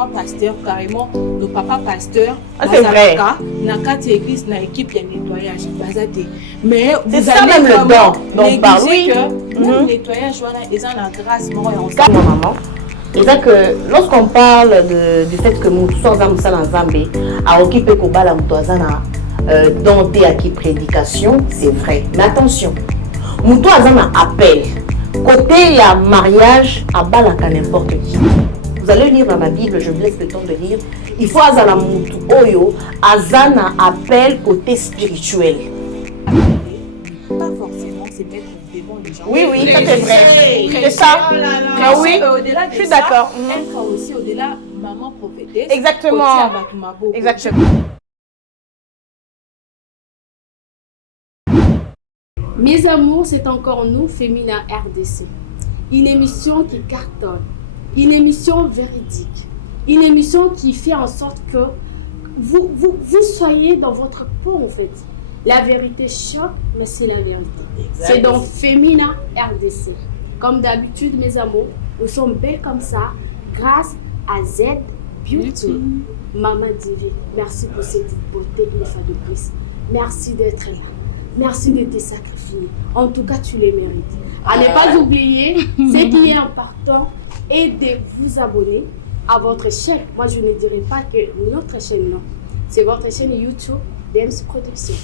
maman pasteur, carrément, nos papas pasteurs. C'est vrai. Dans quatre églises, dans l'équipe, il y a nettoyage. Mais c'est ça même le don dont on parle. Oui. Que le nettoyage, voilà, ils ont la grâce. Maman. C'est ça que lorsqu'on parle du fait que nous sommes dans Zambie, à occuper Kobala Moutoazana, dans des prédication, c'est vrai. Mais attention, Moutoazana appelle. Côté il y a mariage, à Balaka n'importe qui. Vous allez lire dans la Bible, je vous laisse le temps de lire. Il faut Azana Moutou Oyo, Azana appelle côté spirituel. Pas forcément, c'est mettre devant les gens. Oui, oui, ça c'est vrai. C'est ça. Mais oui, au-delà de je suis d'accord. Elle croit aussi au-delà, maman prophétesse. Exactement. Exactement. Mes amours, c'est encore nous, Femina RDC. Une émission qui cartonne, une émission véridique, une émission qui fait en sorte que vous soyez dans votre peau en fait. La vérité choque, mais c'est la vérité. C'est donc Femina RDC. Comme d'habitude, mes amours, nous sommes belles comme ça grâce à Z Beauty. Maman Divi, merci pour cette beauté une fois de plus. Merci d'être là. Merci de te sacrifier. En tout cas, tu les mérites. À ne pas oublier, ce qui est important est de vous abonner à votre chaîne. Moi, je ne dirais pas que notre chaîne, non. C'est votre chaîne YouTube, Dems Production.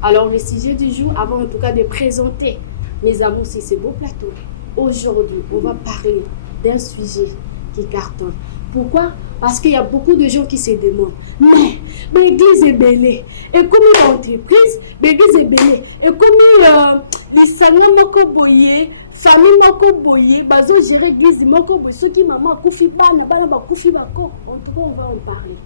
Alors, le sujet du jour, avant en tout cas de présenter mes amours sur ce beau plateau, aujourd'hui, on va parler d'un sujet qui cartonne. Pourquoi? Parce qu'il y a beaucoup de gens qui se demandent, mais l'église est belle, et comme une entreprise, l'église est belle, et comme les sangha moko boye, famille moko boye, bazo gérer l'église moko boye, ceux qui maman koufi bana bana ba koufi bako. En tout cas, on va en parler.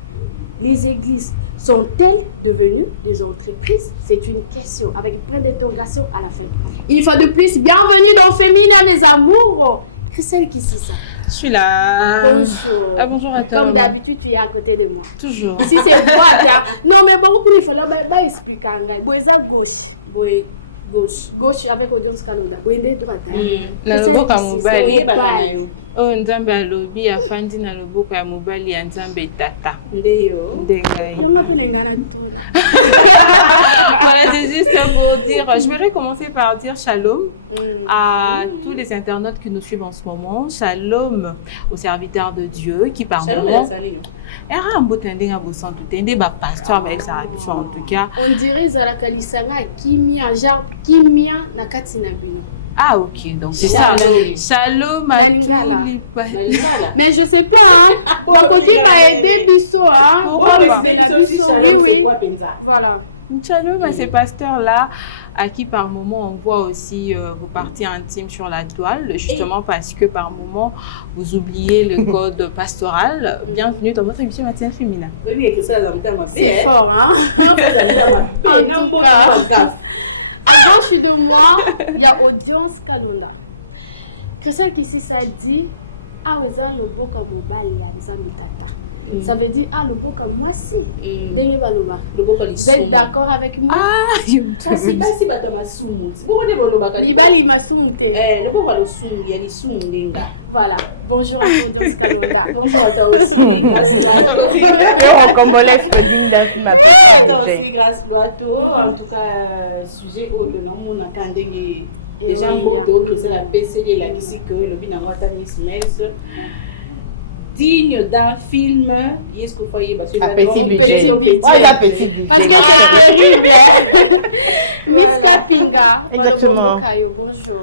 Les églises sont-elles devenues des entreprises? C'est une question avec plein d'interrogations à la fin. Une fois de plus, bienvenue dans Femina, mes amours. Christelle qui c'est ça? Je suis là. Bonjour. Ah, bonjour à toi. Comme d'habitude, tu es à côté de moi. Toujours. Si c'est droite, non mais beaucoup plus, il faut expliquer. Gauche avec audience Canada. Oui, de droite. La loboko ya mobali. Oh, nzambe alobi afandi na loboko ya mobali ya nzambe tata. Ndengai. Voilà, c'est juste pour dire, je vais commencer par dire shalom à tous les internautes qui nous suivent en ce moment. Shalom aux serviteurs de Dieu qui par moment... En tout cas. On dirait Zalaka Lisanga Kimia, genre Kimia Nakatina Bino. Ah ok, donc c'est ça. Shalom à tous les... Mais je sais pas, hein. Pour côté m'a aidé Bisso, hein. Pourquoi pas? Voilà. Shalom à ces pasteurs-là, à qui par moment on voit aussi vos parties intimes sur la toile, justement parce que par moment vous oubliez le code pastoral. Bienvenue dans votre émission Matinale Femina. C'est fort, hein. Quand je suis de moi, il y a audience Kalonda. Christelle qui ici ça dit, ah vous avez le bon comme mobile, vous avez tata. Ça veut dire, ah, le beau comme moi, si. Vous êtes d'accord avec moi? Ah, il voilà. Bonjour à tous. Bonjour à toi aussi. Grâce à en tout cas, sujet au de nom, on a candé déjà un beau dos que c'est la PCD, la musique, le binamata Ismaël. Digne d'un film, est-ce que vous voyez à petit budget. Ouais, à petit budget. Miss Kapinga. Exactement. Bonjour.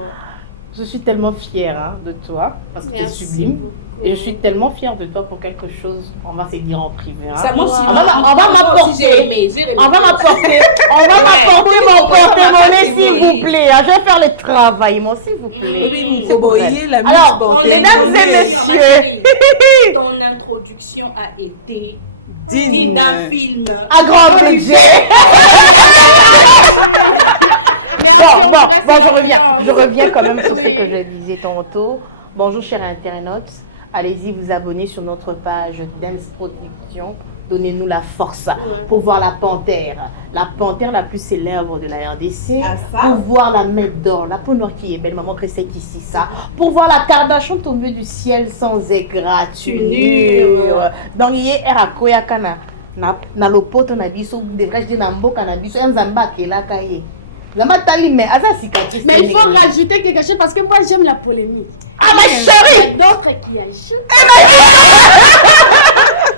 Je suis tellement fière de toi parce que tu es sublime. Et je suis tellement fière de toi pour quelque chose, on va se dire en privé. Hein. Ça, moi aussi, on va m'apporter mon porte-monnaie, s'il vous plaît. Je vais faire le travail, moi, s'il vous plaît. Alors, mesdames et messieurs, ton introduction a été digne d'un film à grand budget. Bon, je reviens quand même sur ce que je disais tantôt. Bonjour, chers internautes. Allez-y vous abonner sur notre page Dems Production. Donnez-nous la force pour voir la panthère la plus célèbre de la RDC, pour voir la Mède d'or, la peau noire qui est belle, maman Christelle ici ça, pour voir la Kardashian tomber du ciel sans égratignure. donc il y a akoya kana na lopoto na biso devrais-je dire na mboka na biso nzambe akelaka ye nzambe tali mais asa cicatrice mais il faut rajouter quelque chose parce que moi j'aime la polémique. Ah ma chérie, il y a d'autres qui achètent.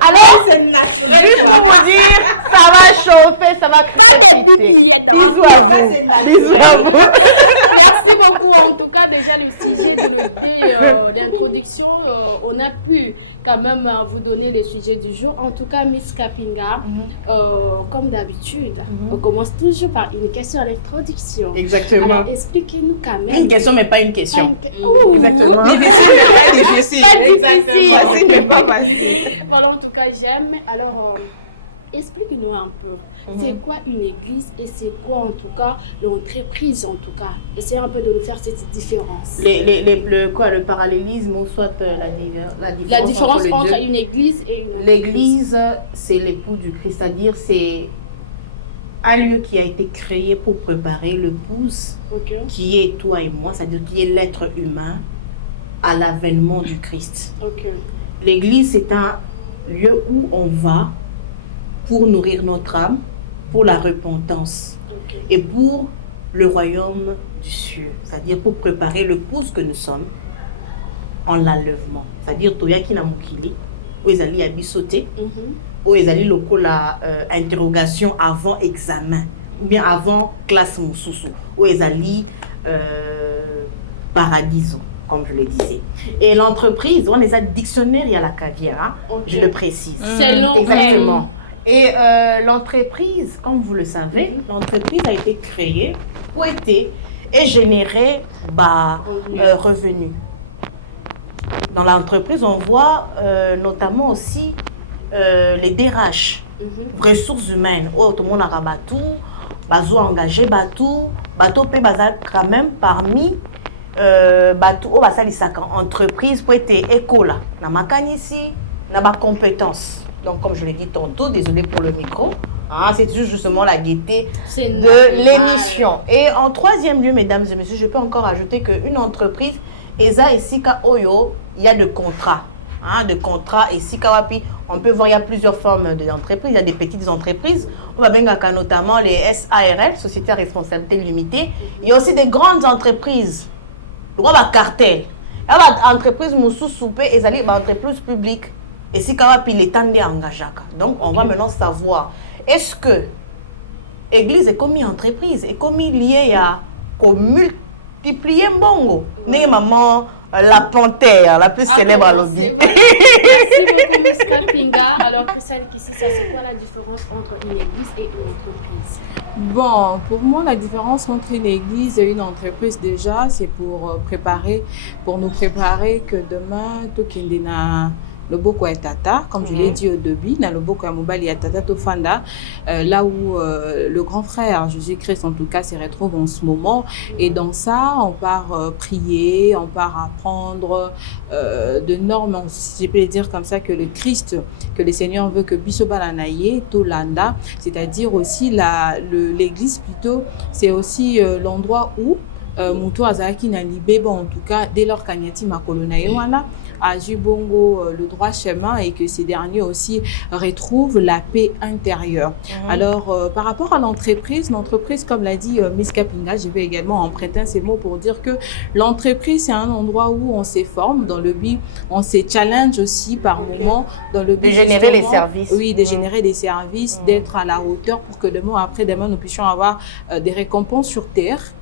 alors c'est naturel, juste pour vous dire ça va chauffer, ça va crépiter. Bisous à vous, bisous à vous. Merci beaucoup. En tout cas, déjà le sujet d'introduction, on a pu quand même vous donner les sujets du jour. En tout cas, Miss Kapinga, comme d'habitude, on commence toujours par une question à l'introduction. Exactement. Alors, expliquez-nous quand même. Une question, mais pas une question. Exactement. Difficile, mais pas difficile. Difficile. Facile, mais pas facile. Alors, en tout cas, j'aime. Alors, explique-nous un peu. C'est quoi une église et c'est quoi en tout cas l'entreprise en tout cas. Essayez un peu de nous faire cette différence. Le parallélisme ou soit la différence entre une église et une l'église, c'est l'époux du Christ, c'est-à-dire c'est un lieu qui a été créé pour préparer l'épouse qui est toi et moi, c'est-à-dire qui est l'être humain à l'avènement du Christ. L'église, c'est un lieu où on va pour nourrir notre âme, pour la repentance et pour le royaume du ciel, c'est-à-dire pour préparer l'épouse que nous sommes en l'enlèvement. C'est-à-dire toya ki na mokili, où ils allaient abisoter, où ils allaient la interrogation avant examen, ou bien avant classe moussousou, où ils allaient paradiso, comme je le disais. Et l'entreprise, on les a dictionnaires, il y a la caviar, je le précise. C'est long. Exactement. Et l'entreprise, comme vous le savez, l'entreprise a été créée pour aider et générer revenus. Dans l'entreprise, on voit notamment aussi les DRH, ressources humaines. Tout le monde a rabattu, bazo engagé, bateau peut quand même parmi bateau au basali sac entreprise pour être école na makani ici na ba compétences. Donc, comme je l'ai dit tantôt, désolé pour le micro, c'est justement la gaieté de l'émission. Et en troisième lieu, mesdames et messieurs, je peux encore ajouter qu'une entreprise, Eza et Sika Oyo, il y a de contrats. De contrats et Sika Wapi, on peut voir, il y a plusieurs formes d'entreprises. Il y a des petites entreprises, on va bien notamment les SARL, Sociétés à responsabilité limitée. Il y a aussi des grandes entreprises, le droit à cartel. Il y a des entreprises moussou soupé et des entreprises publiques. Et si Kawapi l'État n'est engagé. Donc, on va maintenant savoir, est-ce que l'église est comme une entreprise, est comme liée à multiplier Mbongo? N'est maman la panthère, la plus célèbre à lobby. Merci beaucoup, Miss Kapinga. Alors, Christelle, c'est quoi la différence entre une église et une entreprise? Bon, pour moi, la différence entre une église et une entreprise, déjà, c'est pour nous préparer que demain, tout qui est le Boko et Tata, comme je l'ai dit au début, dans le Boko et Mobali et Tata Tofanda, là où le grand frère Jésus-Christ, en tout cas, se retrouve en ce moment. Et dans ça, on part prier, on part apprendre de normes, si je peux le dire comme ça, que le Christ, que le Seigneur veut que Bisobalanaye, Tolanda, c'est-à-dire aussi l'église plutôt, c'est aussi l'endroit où Moutou Azaki Nalibé, en tout cas, dès lors qu'Agnati Makolonaïwana a Jubongo le droit chemin et que ces derniers aussi retrouvent la paix intérieure. Alors, par rapport à l'entreprise, comme l'a dit Miss Kapinga, je vais également emprunter ces mots pour dire que l'entreprise, c'est un endroit où on se forme, dans le but, on se challenge aussi par moment, dans le but de générer les services. Oui, de générer des services, d'être à la hauteur pour que demain, nous puissions avoir des récompenses sur terre.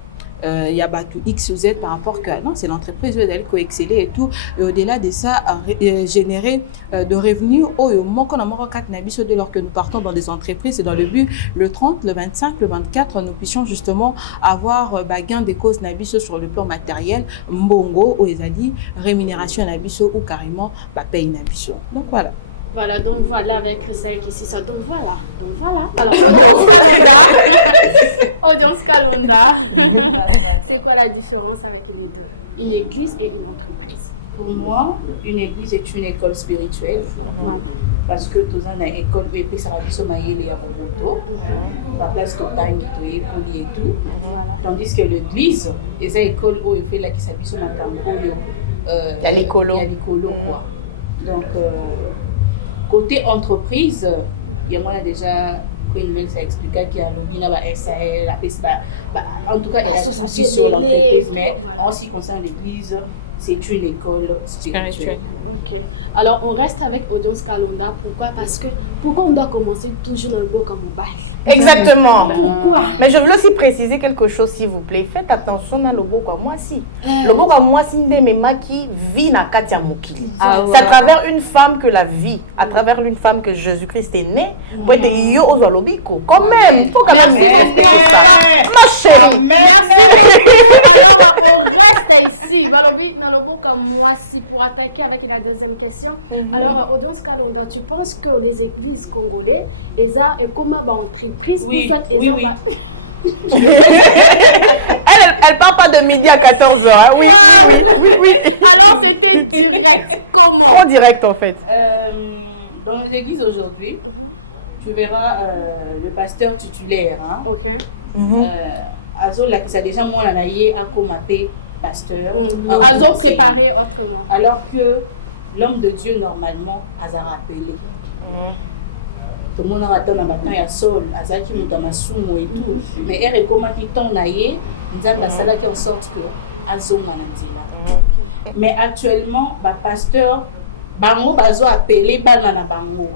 Il y a tout X ou Z par rapport que non, c'est l'entreprise elle qui exceller et tout. Et au-delà de ça, générer de revenus au moment de lors que nous partons dans des entreprises, c'est dans le but le 30, le 25, le 24, nous puissions justement avoir gain des causes nabiso sur le plan matériel, mbongo ou ezali rémunération nabiso ou carrément paye nabiso. Donc voilà. Voilà, donc voilà avec celle qui c'est ça. Donc voilà. Alors, audience Kalunda. C'est quoi la différence avec une église et une entreprise? Pour moi, une église est une école spirituelle. Parce que tous en école BP Sarabiso Maïle et Abomoto, la place totale qui est polie et tout. Tandis que l'église, c'est une école où il fait la qui s'habille sur la. Il y a l'écolo. Donc, côté entreprise, il y a moi déjà une nouvelle ça expliquait qu'il y a lobby là SAL, en tout cas il y a souci sur l'entreprise, mais en ce qui concerne l'église, c'est une école spirituelle. Okay. Alors on reste avec Audience Kalonda. Pourquoi on doit commencer toujours dans le beau comme on baille? Exactement. Pourquoi? Mais je voulais aussi préciser quelque chose, s'il vous plaît. Faites attention à lobo comme moi si. Lobo comme moi si ndemema qui vit na katia mokili. C'est à travers une femme que la vie, à travers une femme que Jésus-Christ est né. Pour être yo aux lobiko. Quand même, il faut quand même respecter ça. Ma chérie. Pour attaquer avec la deuxième question. Alors, Audience Kalonda, tu penses que les églises congolaises, elles ont comme entreprise? Oui. Elle parle pas de midi à 14h. Hein? Oui. Alors, c'était direct. Comment? Trop direct en fait. Dans l'église aujourd'hui, tu verras le pasteur titulaire. Hein? Ça déjà moi on a un comaté pasteur. Ils ont préparé autrement. Alors que l'homme de Dieu normalement a rappelé. Tout le monde a attendu un matin à sol, à Zaki Moutamasumo et tout. Mais elle est comme dit ton naïe, nous avons la salle qui en sorte que Azon Manandila. Mais actuellement, le pasteur, Bango Bazo appelé Banana Bango.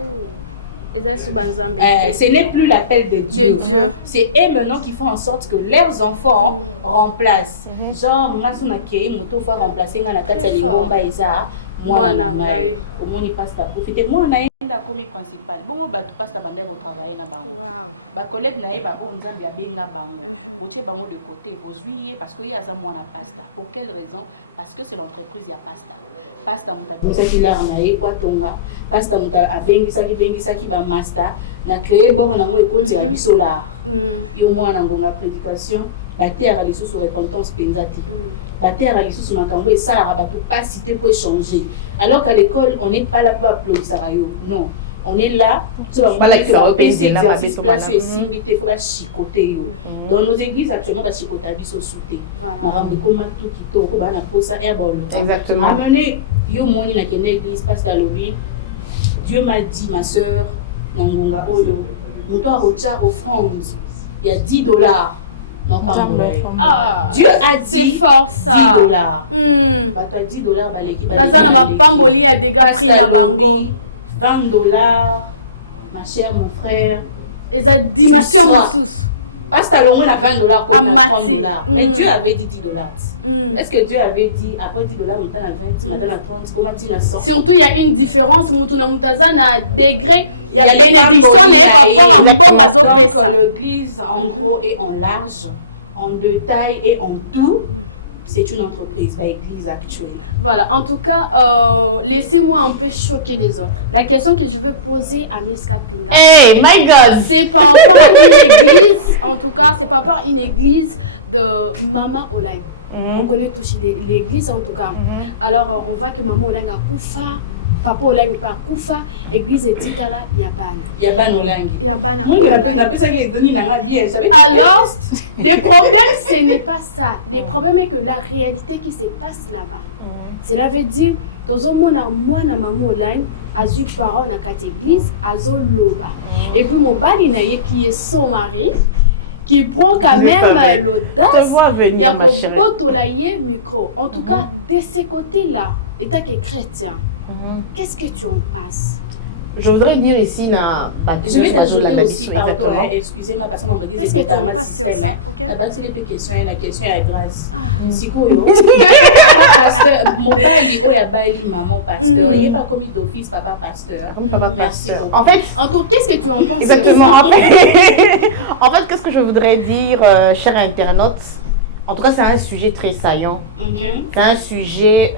Ce n'est plus l'appel de Dieu. C'est eux maintenant qui font en sorte que leurs enfants remplacent. Genre, moi, si on a créé mon tour, remplacer dans la tête de l'Ingomba Isa, moi, on a maille. Au moins, il passe à profiter. Moi, on a la commune principale. Bon, on passe à Bambé au travail. Ma collègue n'a pas bon, on a bien la Bambé. Au Bango de côté, vous oubliez parce qu'il y a un mois à pasta. Pour quelle raison? Parce que c'est l'entreprise de la pasta. Pasta muta la naye kwa tonga pasta muta abengisaki ba master na créer bon na ngo ekonzi ya bisola yo mwana ngonga prédication ba terre les sous repentance penzati ba terre les sous makambo esala ba capacité pour changer alors qu'à l'école on n'est pas là pour applaudir ça non on est là pas là que ça repèse là ma beso mana c'est pour la chicoter yo dans nos églises actuellement la chicota biso souté marambe comme tout qui to ko bana posa airball exactement amener yo moni na kende église parce que lobby Dieu m'a dit ma sœur nangonga oyo muto arocha offrande il y a $10 non pas Dieu a dit $10 bah $10 bah l'équipe parce que lobby $20, ma chère, mon frère. Et ça dimension parce que l'on a $20 comme $30. Mais Dieu avait dit $10. Est-ce que Dieu avait dit après $10, maintenant à 20, maintenant à 30, comment tu l'as sorti? Surtout, il y a une différence. Nous avons un degré. Il y a les exactement. Donc, l'église, en gros et en large, en détail et en tout, c'est une entreprise, l'église actuelle. Voilà, en tout cas, laissez-moi un peu choquer les autres. La question que je veux poser à Miss Kapou. Hey, my God! C'est par rapport à une église, en tout cas, c'est par rapport à une église de Maman Olang. On connaît tous l'église, en tout cas. Alors, on voit que Maman Olang a Koufa, Papa Olang a Koufa, l'église est Tikala, Yaban Olang. Alors, le problème, ce n'est pas ça. Le problème est que la réalité qui se passe là-bas. Cela veut dire que moi, maman Olang, a eu parents dans cette église, a loba. Et puis mon bali qui est son mari, qui prend quand même l'audace. Te vois venir, ma chérie. Micro. En tout cas, de ce côté-là, étant que chrétien, qu'est-ce que tu en penses? Je voudrais dire ici, je vais t'ajouter aussi, pardon, excusez-moi, parce que mon église est dans le système. La question est grâce. Si vous mon père, il y a maman pasteur, il n'y a pas commis d'office, papa pasteur. Papa pasteur. En fait, qu'est-ce que tu en penses? Exactement. En fait, qu'est-ce que je voudrais dire, chers internautes? En tout cas, c'est un sujet très saillant. C'est un sujet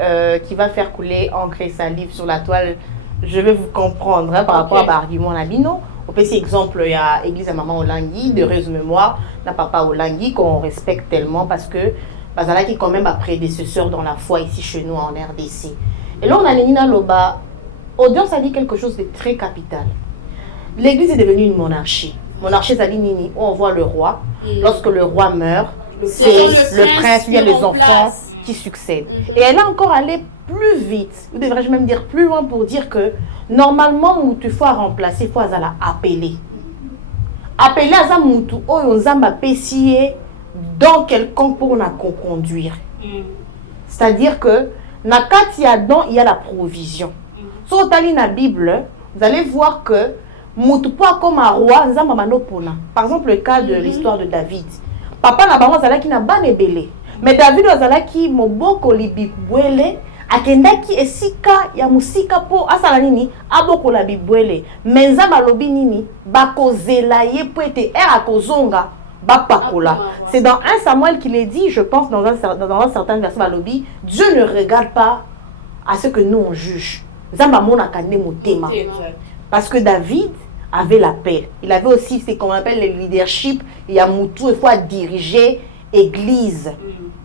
qui va faire couler encre et salive sur la toile. Je vais vous comprendre par rapport à l'argument Nabino. Au petit exemple, il y a l'église à Maman Olangi, de raison mémoire, la Papa Olangi, qu'on respecte tellement parce que Bazala qui est quand même un prédécesseur dans la foi ici chez nous en RDC. Et là, on a Lénina Loba. Audience a dit quelque chose de très capital. L'église est devenue une monarchie. Monarchie, ça dit Nini, où on voit le roi. Lorsque le roi meurt, c'est le prince, il y a les enfants qui succèdent. Et elle est encore allée plus vite, ou devrais-je même dire plus loin pour dire que normalement mutu faut remplacer faut azala appeler aza mutu oyo nzamba pesiye dans quelconque pour na conduire. C'est-à-dire que na kati ya don il y a la provision. So tali na Bible, vous allez voir que mutu po comme un roi nzamba manopona. Par exemple le cas de l'histoire de David. Papa na bango azalaki na banebele. Mais David azalaki moboko libibwele akendaki esika ya musika po asala nini abokola bibwele. Mais nzamba lobi nini bakozela ye po ete akozonga bapakola. C'est dans 1 Samuel qu'il est dit, je pense dans un certain verset balobi, Dieu ne regarde pas à ce que nous on juge. Nzamba mona kande motema. Parce que David avait la paix. Il avait aussi ce qu'on appelle le leadership. Il y a Moutou, il faut diriger l'église.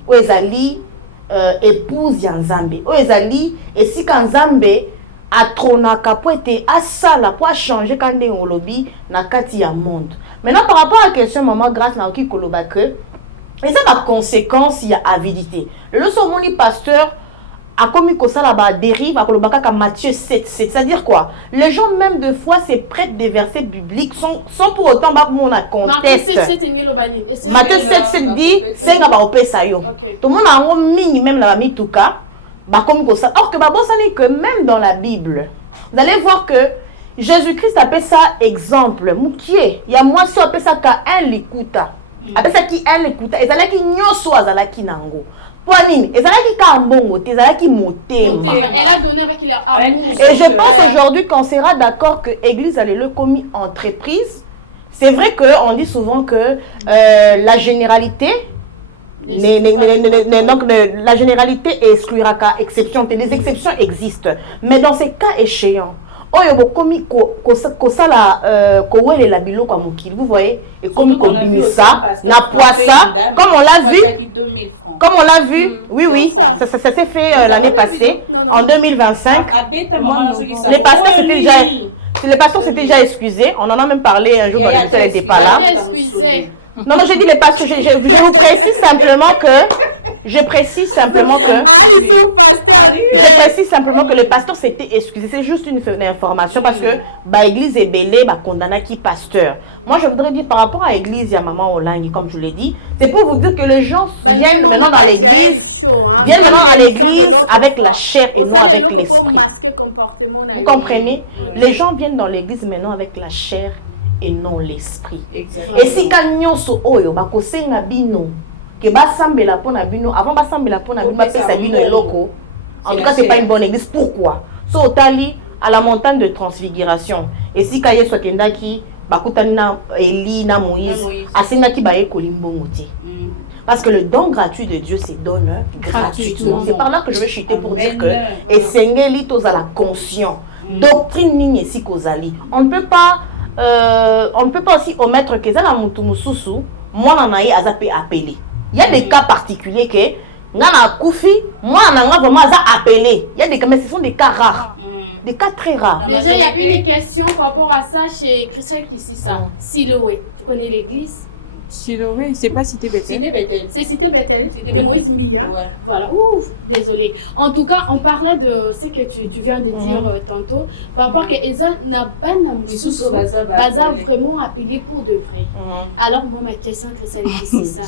Oezali épouse Yanzambe. Oezali et si Kanzambe a tronaka pour être asala pour changer quand on lobby na kati ya monde. Maintenant par rapport à la question maman grâce na oki koloba que et ça la conséquence il y a avidité. Le leçon moni pasteur a commis que ça là-bas dérive à Kolobaka Matthieu 7, c'est-à-dire quoi? Les gens même de fois se prêtent des versets bibliques sans pour autant bah mon conteste. Matthieu 7 dit c'est nga ba opesa yo. Tout le monde a un mini même la mi tout cas bah comme ça. Or que bah bon ça n'est que même dans la Bible. Vous allez voir que Jésus-Christ appelle ça exemple. Moukié, il y a moi si on appelle ça ka un likuta. Appelle ça qui un likuta. Et ça là qui nyoso azala ki nango. Et je pense aujourd'hui qu'on sera d'accord que l'église a le commis entreprise. C'est vrai qu'on dit souvent que la généralité, donc la généralité exclura qu'à exception. Les exceptions existent. Mais dans ces cas échéants, vous voyez, et comme ça, n'a pas ça, comme on l'a vu. Comme on l'a vu, oui, ça s'est fait l'année passée, en 2025. Les pasteurs s'étaient déjà excusés. On en a même parlé un jour dans l'émission, elle n'était pas là. Non, j'ai dit les pasteurs, je vous précise simplement que les pasteurs s'étaient excusés. C'est juste une information parce que l'église est belée, condamna qui pasteur. Moi, je voudrais dire par rapport à l'église, il y a maman Olangi, comme je l'ai dit, c'est pour vous dire que les gens viennent maintenant dans l'église, avec la chair et non avec l'esprit. Vous comprenez? Les gens viennent dans l'église maintenant avec la chair et non l'esprit. Et si kanyoso oyo bakosenga bino que basambela pona bino avant basambela pona bino bapesa bino eloko, en tout cas c'est pas une bonne église. Pourquoi? So otali à la montagne de transfiguration et si kaye sokendaki bakutani na Eli na Moïse asengaki baye kolimbongo te. Parce que le don gratuit de Dieu se donne gratuitement. C'est par là que je vais chuter pour dire que et sengeli tozala conscient doctrine nini si kozali. On ne peut pas aussi omettre que ça la mutu mususu moi nanaye azape appelé. Il y a des cas particuliers que ngana kufi moi nanga vraiment aza appelé. Il y a des cas mais ce sont des cas rares. Des cas très rares. Déjà il y a une question par rapport à ça chez Christian Kississa. Siloé, tu connais l'église? Siloé, c'est pas Cité Bethel. C'est Cité Bethel, c'était Moïse Mia. Voilà, ouf, désolé. En tout cas, on parlait de ce que tu viens de dire tantôt, par rapport que Eza n'a pas Baza vraiment appelé pour de vrai. Alors, moi, ma question, Christian Kississa,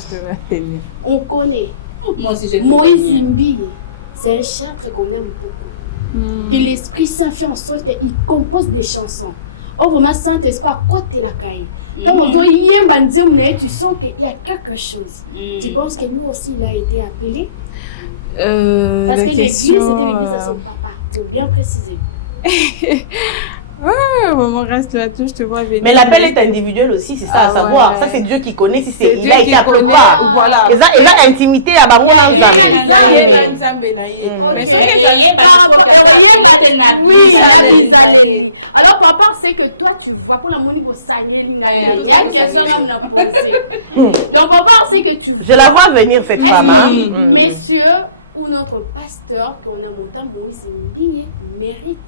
on connaît Moïse Mbi, c'est un chantre qu'on aime beaucoup. Que l'Esprit Saint fait en sorte qu'il compose des chansons. Oh, vraiment, Saint-Esprit à côté de la caille. Donc, tu sens qu'il y a quelque chose. Tu penses que lui aussi, il a été appelé? Parce que l'église, c'était l'église à son papa. Tu veux bien préciser. Maman, reste là-dessus, je te vois venir. Mais l'appel est individuel aussi, c'est ça à savoir. Ça, c'est Dieu qui connaît si c'est il a été appelé ou pas. Voilà. Et ça, intimité à Bango Nzambe. Mais ce alors, papa, c'est que toi, tu vois pour la monnaie pour s'aller. Donc, papa, c'est que tu. Je la vois venir, cette femme. Messieurs, ou notre pasteur, qu'on a monté Moïse mérite.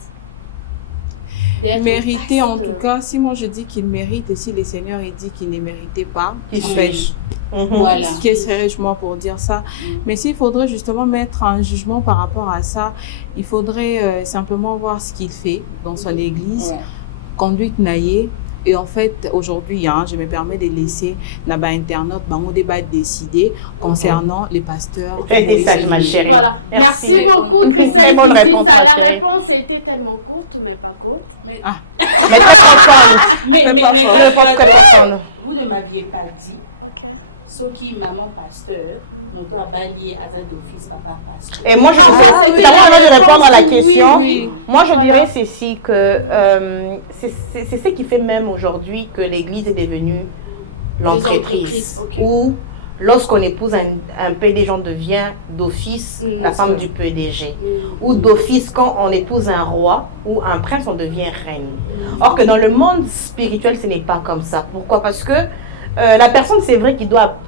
Mériter en tout cas, si moi je dis qu'il mérite et si le Seigneur il dit qu'il ne méritait pas, il pêche. Voilà. Qui est sérieusement pour dire ça. Mais s'il faudrait justement mettre un jugement par rapport à ça, il faudrait simplement voir ce qu'il fait dans son église, conduite naïe. Et en fait, aujourd'hui, je me permets de laisser là-bas Internet, on débat décider concernant les pasteurs. Très sage, ma chérie. Voilà. Merci beaucoup. Une très bonne réponse, ma chérie. La réponse était tellement courte, mais pas courte. Mais très profonde. Mais Très profonde. vous ne m'aviez pas dit, ce qui maman pasteur, on doit balayer à d'office papa pasteur. Et moi, c'est à moi de répondre à la question. Moi, je dirais ceci, que c'est ce qui fait même aujourd'hui que l'Église est devenue l'entreprise. Où, lorsqu'on épouse un PDG, on devient d'office la femme du PDG. Ou d'office, quand on épouse un roi ou un prince, on devient reine. Or que dans le monde spirituel, ce n'est pas comme ça. Pourquoi? Parce que la personne, c'est vrai, qui doit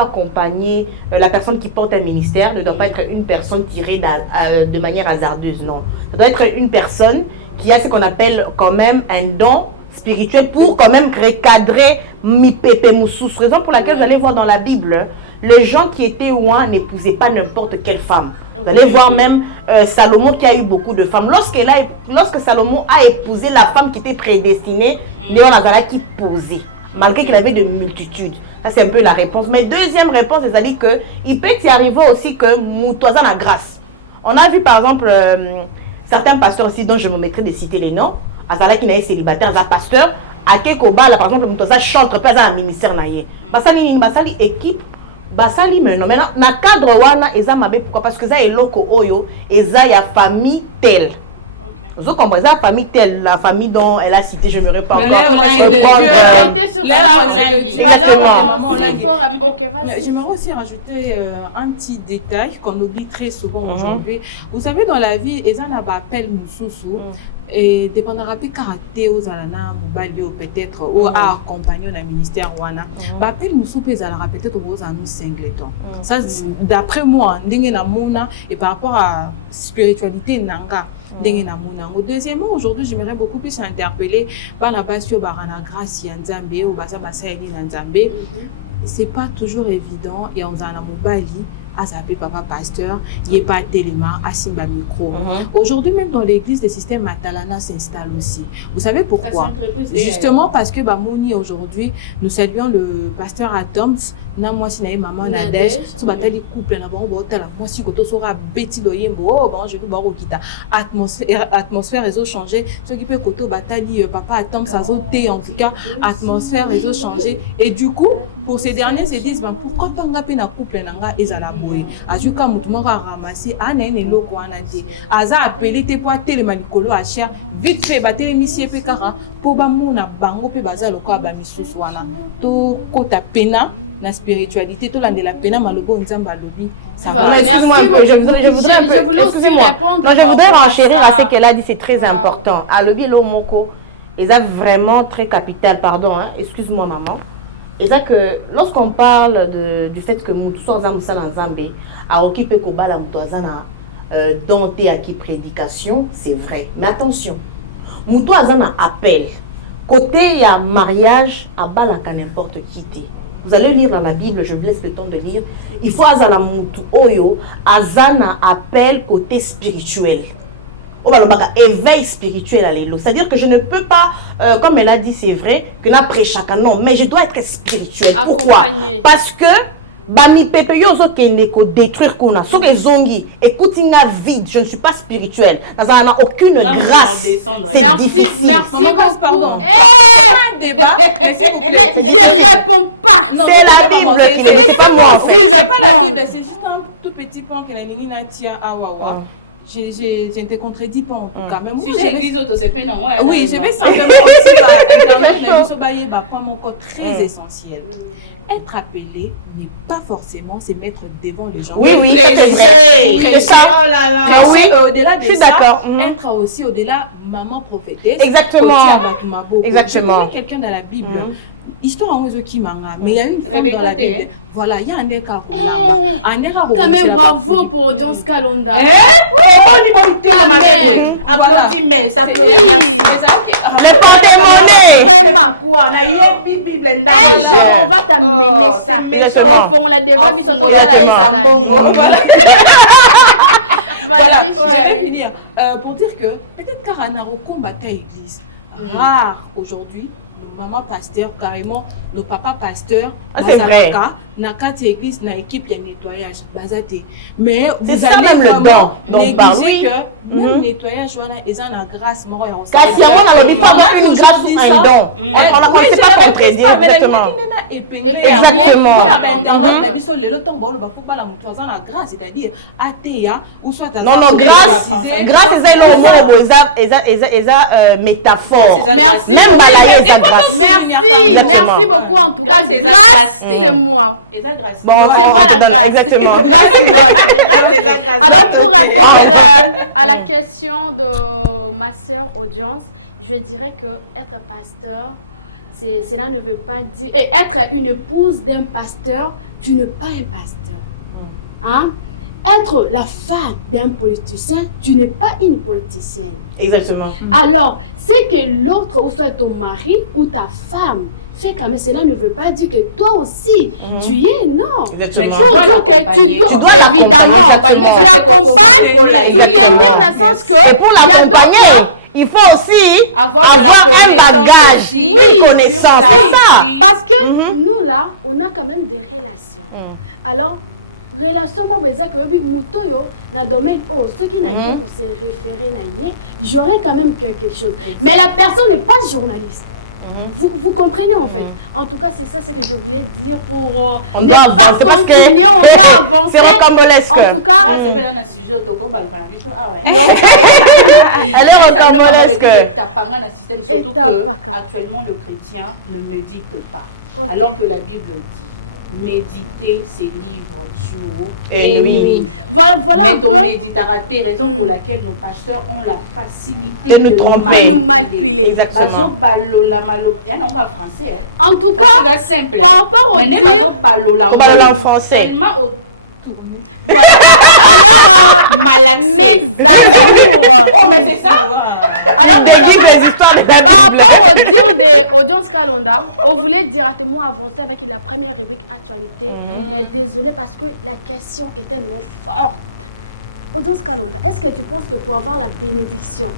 accompagner la personne qui porte un ministère, ne doit pas être une personne tirée de manière hasardeuse, non. Ça doit être une personne qui a ce qu'on appelle quand même un don spirituel pour quand même recadrer mi pépé moussous. Raison pour laquelle vous allez voir dans la Bible, les gens qui étaient ouin n'épousaient pas n'importe quelle femme. Vous allez voir même Salomon qui a eu beaucoup de femmes. Lorsque Salomon a épousé la femme qui était prédestinée, Léon Azala qui posait. Malgré qu'il avait de multitudes. Ça, c'est un peu la réponse. Mais deuxième réponse, c'est-à-dire qu'il peut y arriver aussi que Moutoisan a grâce. On a vu par exemple certains pasteurs ici, dont je me mettrai de citer les noms. Azala qui n'est célibataire, Azala pasteur. À Kekoba, par exemple, Moutoisan chante, pas un ministère naïe. Basali équipe, Basali mais non. Maintenant, na cadre wana, Eza mabe, pourquoi? Parce que ça est loko oyo, Eza ya famille telle. Vous comprenez la famille telle, la famille dont elle a cité, je ne me pas encore Exactement. J'aimerais aussi rajouter un petit détail qu'on oublie très souvent aujourd'hui. Vous savez, dans la vie, ils ont appel Moussoussou. Et dépendra de caractère aux alana mobalio peut-être ou à accompagner le ministère wana appel Moussoupe ezalera peut-être aux amis singleton. Ça d'après moi ndenge na mona et par rapport à spiritualité nanga ndenge na mona. Deuxièmement, aujourd'hui j'aimerais beaucoup plus interpeller par la base sur barana grâce ya Nzambe ou basa basaini na Nzambe. C'est pas toujours évident et on a na mobali à s'appeler papa pasteur, il n'y a pas tellement à Simba micro. Aujourd'hui, même dans l'église, le système Matalana s'installe aussi. Vous savez pourquoi? Justement parce que Bamouni, aujourd'hui, nous saluons le pasteur Atoms, na moi si maman Nadège, so batali couple na bon botala, moi si koto sera beti doyembo, oh bon je nous baro kita atmosphère réseau changé, ce qui peut koto batali papa Atoms azoté en tout cas atmosphère réseau changé et du coup pour ces derniers se disent ben pourquoi pas ngape na couple nanga ezala boye ajuka mutu moko ramasser ana ene loko ana te aza appelé te po telema likolo a cher vite fait batele misie pe kara po ba mona bango pe baza loko ba misusu wana to kota pena la spiritualité tout l'ande la pena malobo nzamba lobi ça va. Excusez-moi un peu, je voudrais un peu, excusez-moi. Non, je voudrais renchérir à ce qu'elle a dit, c'est très important. À lobi lo moko, ils a vraiment très capital, pardon, hein, excuse-moi maman. Et ça que lorsqu'on parle du fait que Moutou Sorzamoussala Nzambe a occupé Kobala Moutouazana dante à qui prédication, c'est vrai. Mais attention, Moutou Azana appelle. Côté il y a mariage à Balaka n'importe qui. Vous allez lire dans la Bible, je vous laisse le temps de lire. Il faut Azana Moutou Oyo, Azana appelle côté spirituel. Éveil spirituel à l'élo. C'est-à-dire que je ne peux pas, comme elle a dit, c'est vrai, que n'a prêché chacun, non, mais je dois être spirituel. Pourquoi? Parce que, bami pepe yozo keneko détruire kuna, so que zongi, écoute inga vide, je ne suis pas spirituel. Ça n'a aucune grâce. C'est difficile. Pardon. C'est un débat, mais s'il vous plaît. C'est difficile. C'est la Bible qui le dit, c'est pas moi en fait. Oui, c'est pas la Bible, c'est juste un tout petit point que la Nini Natia Awawa. Je ne te contredis pas en tout cas. Mais moi, oui, je vais simplement aussi point encore très essentiel. Être appelé n'est pas forcément se mettre devant les gens. Oui, oui, ça c'est vrai. C'est ça. Oui, au-delà de je suis ça, d'accord. Être aussi au-delà maman prophétesse. Exactement. Exactement. Je quelqu'un dans la Bible. Histoire en qui manga, mais il y a une femme dans la Bible. Voilà, il y a un écart pour l'amba. Un écart quand même bravo pour Audience Kalonda. Voilà. Le porte-monnaie. Exactement. Voilà, je vais finir. Pour dire que peut-être Karanaro combat à l'église. Rare aujourd'hui. Nos mamans pasteurs, carrément, nos papas pasteurs, c'est vrai. Nakati église, na équipe, il y a nettoyage, bazate. Mais c'est ça même le don. Donc, bah oui. Que même nettoyage, voilà, ils ont la grâce, moi, on car si on a le pas avoir une grâce ou un don, on ne sait pas contredire, exactement. Exactement. C'est-à-dire, athée, ou soit non, grâce, c'est le mot, métaphore. Même balayer, c'est grâce. Exactement. Merci beaucoup, en tout cas, c'est grâce. moi. Bon, on te donne, exactement. À la question de ma sœur audience, je dirais que être pasteur, cela ne veut pas dire... Et être une épouse d'un pasteur, tu n'es pas un pasteur. Hein? Être la femme d'un politicien, tu n'es pas une politicienne. Exactement. Alors, c'est que l'autre, ou soit ton mari ou ta femme, fait quand même, cela ne veut pas dire que toi aussi, tu y es, non. Exactement. Tu dois l'accompagner, exactement. Exactement. Et pour l'accompagner, il faut aussi avoir un bagage, une connaissance, c'est ça. Parce que nous, là, on a quand même des relations. Alors, relation moi que mutoyo na domaine ceux qui n'ont pas se référer à j'aurais quand même quelque chose, mais la personne n'est pas journaliste. Vous comprenez en fait. En tout cas, c'est ça ce que je voulais dire pour on doit avancer parce que c'est rocambolesque. En tout cas, elle est rocambolesque. Surtout que actuellement le chrétien ne médite pas, alors que la Bible dit méditer ses livres et nuit. Mais ton méditerraté, raison pour laquelle nos pasteurs ont la facilité de nous tromper. Exactement. En tout cas, c'est simple. On parle en français. Malaxé. Oh, mais c'est ça. Il déguise les histoires de la Bible. On voulait directement avancer avec la première actualité. Désolée parce que la question était tellement forte. Est-ce que tu penses que pour avoir la bénédiction,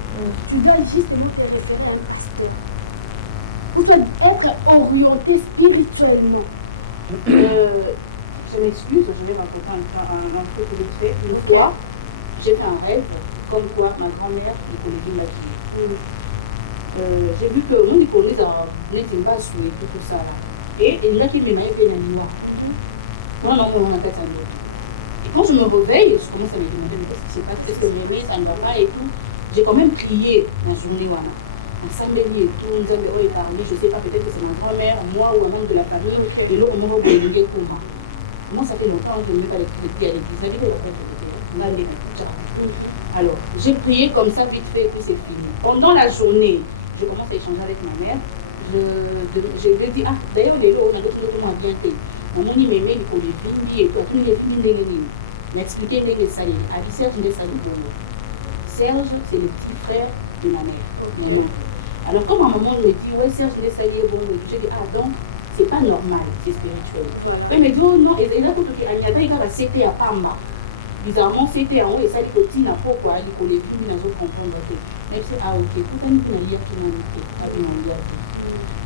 tu dois justement te référer à un pasteur? Ou tu dois être orienté spirituellement? Je m'excuse, je vais raconter un truc que j'ai fait. Une fois, j'ai fait un rêve, comme quoi ma grand-mère, Nicolas l'a tué. J'ai vu que mon Nicolas n'était pas souhaité tout ça là. Et il a qui m'a fait la nuit. Non, on a fait ça. Et quand je me réveille, je commence à me demander qu'est-ce qui se passe, est-ce que mes ça ne va pas et tout. J'ai quand même prié la journée. Ensemble et tout, nous avons parlé, je ne sais pas, peut-être que c'est ma grand-mère, moi ou un membre de la famille, et l'autre membre de l'église pour moi. Moi, ça fait longtemps que je ne mets pas les prières à l'église. Alors, j'ai prié comme ça, vite fait, et puis c'est fini. Pendant la journée, je commence à échanger avec ma mère. Je lui ai dit, ah, d'ailleurs, les lots, on a d'autres mots bien fait. Maman, il m'aimait, il faut les filles, et tout, tous les filles, il m'a expliqué les salés. A dit, Serge, il est salé de moi. Serge, c'est le petit frère de ma mère. Maman. Alors, quand ma maman me dit, ouais, Serge, il est salé, bon, j'ai dit, ah, donc, c'est pas normal, c'est spirituel. Elle me dit, oh non, et là, tout ce qui est il va c'était à Pamba. Bizarrement, c'était en haut, et ça dit que tu n'as pas quoi, il faut les filles, dans autres comprendre. Même si, ah, ok, tout un peu, il y a qui m'a dit,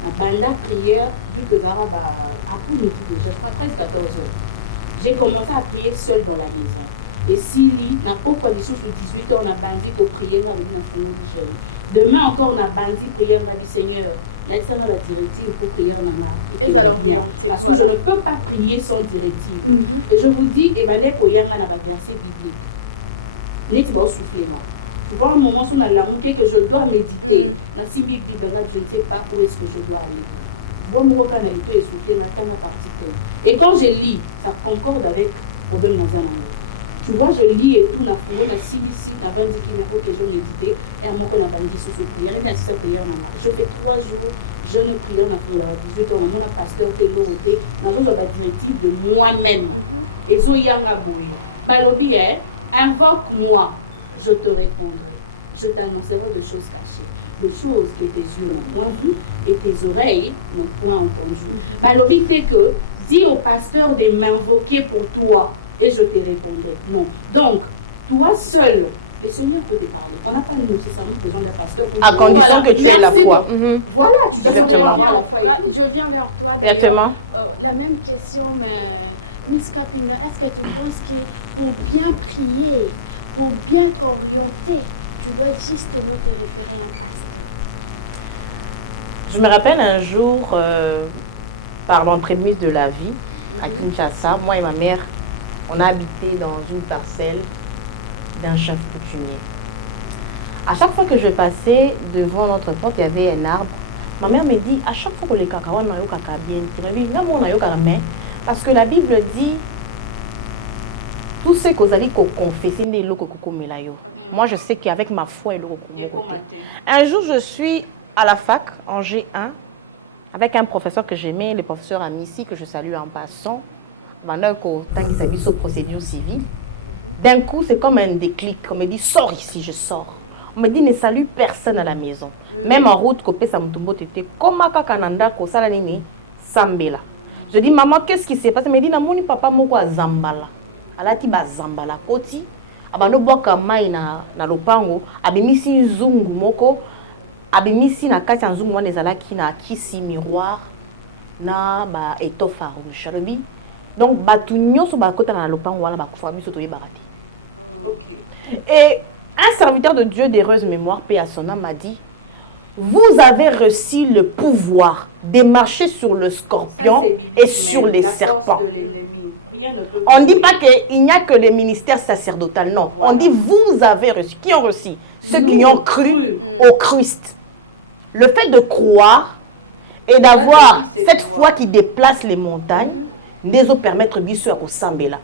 la banda prière, vu que Zara va après midi déjà, je crois 13-14 heures. J'ai commencé à prier seule dans la maison. Et si n'a pas condition sur 18 heures, on a bandit pour prier dans le Seigneur. Demain encore, on a bandit prier dans le Seigneur. Là, c'est dans la directive pour prier dans la bien. Parce que je ne peux pas prier sans directive. Et je vous dis, Emmanuel Koyanga n'a pas versé biblique. N'est-ce pas souffler, moi. Tu vois, un moment où on a la montée que je dois méditer. Je ne sais pas où est-ce que je dois aller. Et quand je lis, ça concorde avec le problème dans un an. Tu vois, je lis et tout, on a ici, on a 20 kilomètres que je médité, et à moi, on a bandit sur ce prière, et bien, c'est prière, je fais 3 jours, je ne prie, on a fait 18 ans, on a pasteur, téléroté, on a la directive de moi-même. Et so, y a ma bouille. Invoque-moi, je te répondrai. Je t'annoncerai de choses cachées. quelque chose que tes yeux n'ont point vu et tes oreilles n'ont point entendu. Malobi fait que dis au pasteur de m'invoquer pour toi et je te répondrai. Non. Donc, toi seul, le Seigneur peut te parler. On n'a pas nécessairement besoin d'un pasteur. À condition que tu aies la foi. Voilà, tu dois Exactement. avoir la foi. Je viens vers toi. Exactement. La même question, mais Miss Kapinga, est-ce que tu penses que pour bien prier, pour bien t'orienter, tu dois justement te référer à un pasteur? Je me rappelle un jour, par l'entremise de la vie, à Kinshasa, moi et ma mère, on a habité dans une parcelle d'un chef coutumier. À chaque fois que je passais devant notre porte, il y avait un arbre. Ma mère me dit, à chaque fois que les cacahuètes n'ont pas bien tiré, parce que la Bible dit, tout ce que vous allez confesser, moi je sais qu'avec ma foi et le côté. Un jour, je suis à la fac, en G1, avec un professeur que j'aimais, le professeur Amissi, que je salue en passant, pendant qu'il s'habille sur procédure civile. D'un coup, c'est comme un déclic. On me dit, sors ici, je sors. On me dit, ne salue personne à la maison. Même en route, je dis, maman, qu'est-ce qui s'est passé? Elle me dit, namoni papa moko a zambala. Alati ba zambala koti. Abano boka mai na lopango. Abimisi nzungu moko. Abimisi na kati nzungu wana ezalaki na kisi miroir. Na ba étoffe rouge. Donc, batu nyonso ba kota na lopango wana ba kufa miso toye barati. Et un serviteur de Dieu d'heureuse mémoire, paix à son âme, m'a dit, vous avez reçu le pouvoir de marcher sur le scorpion et sur les serpents. On ne dit pas qu'il n'y a que les ministères sacerdotal, non. On dit vous avez reçu. Qui ont reçu? Ceux qui ont cru au Christ. Le fait de croire et d'avoir cette foi qui déplace les montagnes, nous permettre de se faire.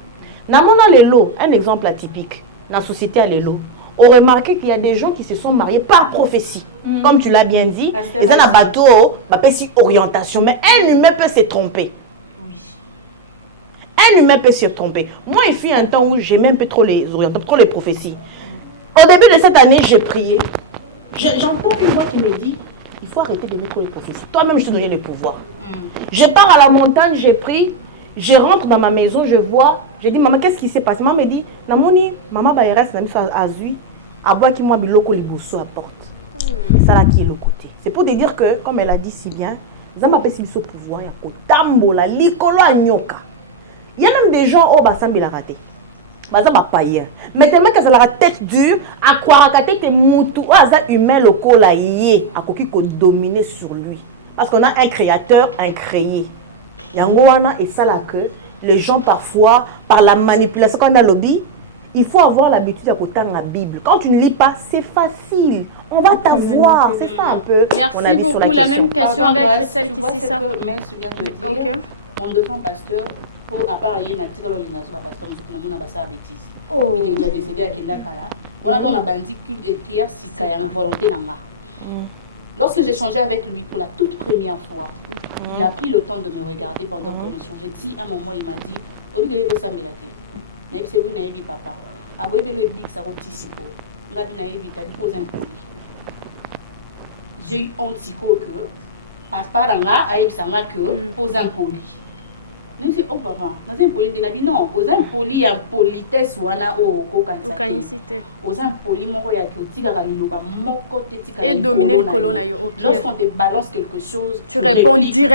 Namona Lelo, un exemple atypique. Dans la société à Lelo, on remarque qu'il y a des gens qui se sont mariés par prophétie. Comme tu l'as bien dit, et ça n'a pas orientation. Mais un humain peut se tromper. Un humain peut se tromper. Moi, il fut un temps où j'aimais un peu trop les orientations, trop les prophéties. Au début de cette année, j'ai prié. J'entends une voix qui me dit, il faut arrêter de mettre les prophéties. Toi-même, je te donnais le pouvoir. Je pars à la montagne, j'ai pris. Je rentre dans ma maison, je vois, je dis, maman, qu'est-ce qui s'est passé? Maman me dit, Namoni, maman, bah, il reste, Azui, à boire qui moi, biloko liboso à porte. Et ça là qui est le côté. C'est pour te dire que, comme elle a dit si bien, Zamba peut s'y pouvoir, il y a Kotambola, Likolo Nyoka. Il y a même des gens, oh, bah, ça m'a raté. Bah, ça m'a païen. Mais tellement que ça a la tête dure, à quoi que moutou, oh, ça humain, le cola, yé, à quoi qui dominer sur lui. Parce qu'on a un créateur, un créé. Yangoana et ça là que les gens parfois, par la manipulation qu'on a lobby, il faut avoir l'habitude de côté la Bible. Quand tu ne lis pas, c'est facile. On va t'avoir. C'est ça un peu mon avis sur la question. On demande parce que pour avoir une nature, lorsque j'ai changé avec lui pour la toute première fois, il a pris le temps de me regarder pendant que je dis à un moment, il m'a dit, je ne vais pas ça. Mais c'est lui qui m'a dit, après que je dis, ça va dissiper. Là, il m'a dit, il pose un peu. J'ai eu un petit peu que, à part là, avec sa main que, pose un peu. Je me suis dit, oh papa, c'est un politesse. Il a dit, non, pose un poli, il y a politesse ou un au cancer. Lorsqu'on te balance quelque chose, tu répliques.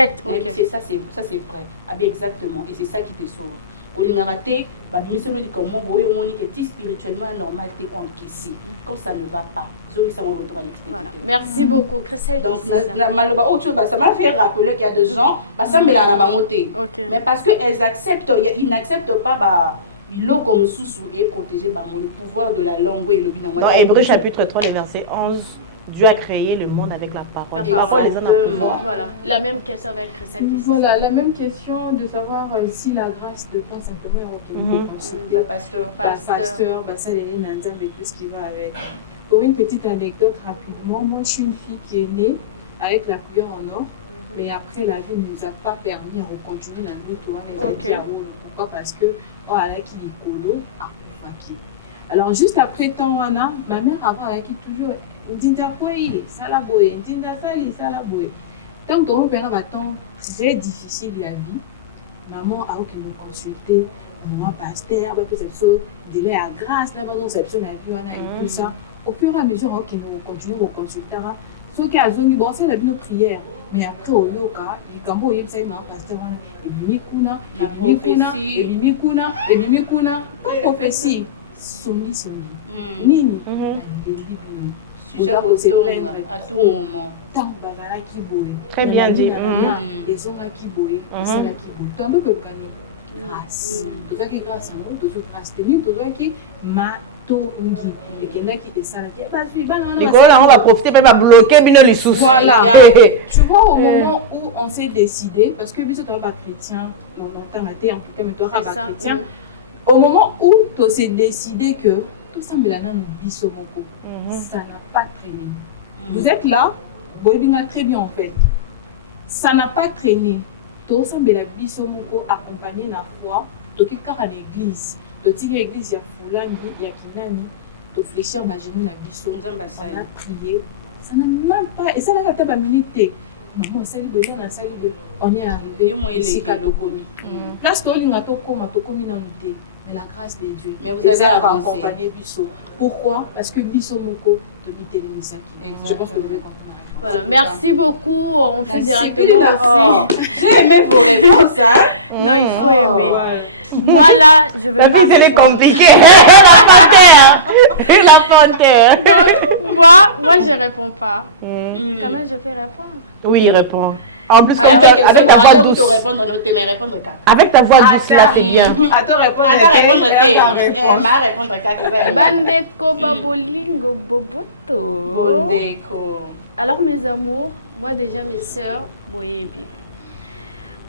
C'est ça, c'est vrai. Exactement. Et c'est ça qui te sauve. Au Lingarate, comment spirituellement normal, t'es ici. Comme ça ne va pas. Merci beaucoup. Donc, ça m'a fait rappeler qu'il y a des gens, ça me l'a monté. Mais parce qu'ils acceptent, ils n'acceptent pas. Ils l'ont comme sous-soulier protégé par le pouvoir de la langue et le bilan. Dans Hébreux chapitre 3, le verset 11, Dieu a créé le monde avec la parole. La parole, les en a pouvoir. La même question voilà, la même question de savoir si la grâce de temps simplement est reconnue pasteur, ça les Nanzan et tout ce qui va avec. Pour une petite anecdote rapidement, moi je suis une fille qui est née avec la couleur en or. Mais après, la vie ne nous a pas permis de continuer dans notre vie. Pourquoi? Parce que, oh, elle a qui est collée, après. Alors, juste après temps, ma mère, avant, elle a toujours Ndinda Koué, Salaboye, Ndinda Sali, Salaboye. Tant que on verra un temps très difficile la vie, maman a qui nous consulter, maman pasteur, avec cette chose, délai à grâce, la maman cette chose, la vie, on a et tout ça. Au fur et à mesure qui nous continuons à consulter, ceux qui ont zone, bon, c'est la bonne prière. Mais après, au local, il y a un pasteur, et Bimikuna, et Bimikuna, et Bimikuna, et Bimikuna, prophétie. Somi. Nini. Vous avez se plaindre tant bazala qui boue. Très bien dit. Les gens qui boue, ça la qui boue. Tant que grâce. Et quand grâce, on peut grâce. Nous devons qui ma tongi et qui n'a qui te ça Nicolas, on va profiter pour bloquer bien les sous. Voilà. Tu vois au moment où on s'est décidé parce que biso toi pas chrétien, on entend la terre en tout cas mais toi pas chrétien. Au moment où tu s'est décidé que tout ça me l'a dit sur mon coup, ça n'a pas traîné. Vous êtes là, vous voyez très bien en fait. Ça n'a pas traîné. Tout ça me l'a dit sur mon coup, accompagné la foi, tout qui part à l'église. Le petit l'église, il y a Foulangi, il y a Kinani, tu fléchir ma génie, la mission, on a prié. Ça n'a même pas, et ça n'a pas été minute. Maman, on est arrivé ici à Tokomi. Place que l'on a Tokomi dans l'idée. Mais la grâce de Dieu, vous avez accompagné Bissot. Pourquoi? Parce que Bissot Moko, le lit je pense que vous voulez comprendre. Merci beaucoup. On fait J'ai aimé vos réponses. Voilà. La fille, c'est les compliqué. La panthère. Moi, je réponds pas. Quand même, je fais la fin. Oui, il répond. En plus, comme tu as, avec ta voix douce. Avec ta voix douce, là, c'est bien. À te répondre, elle a réponse. Alors, mes amours, moi déjà, mes sœurs,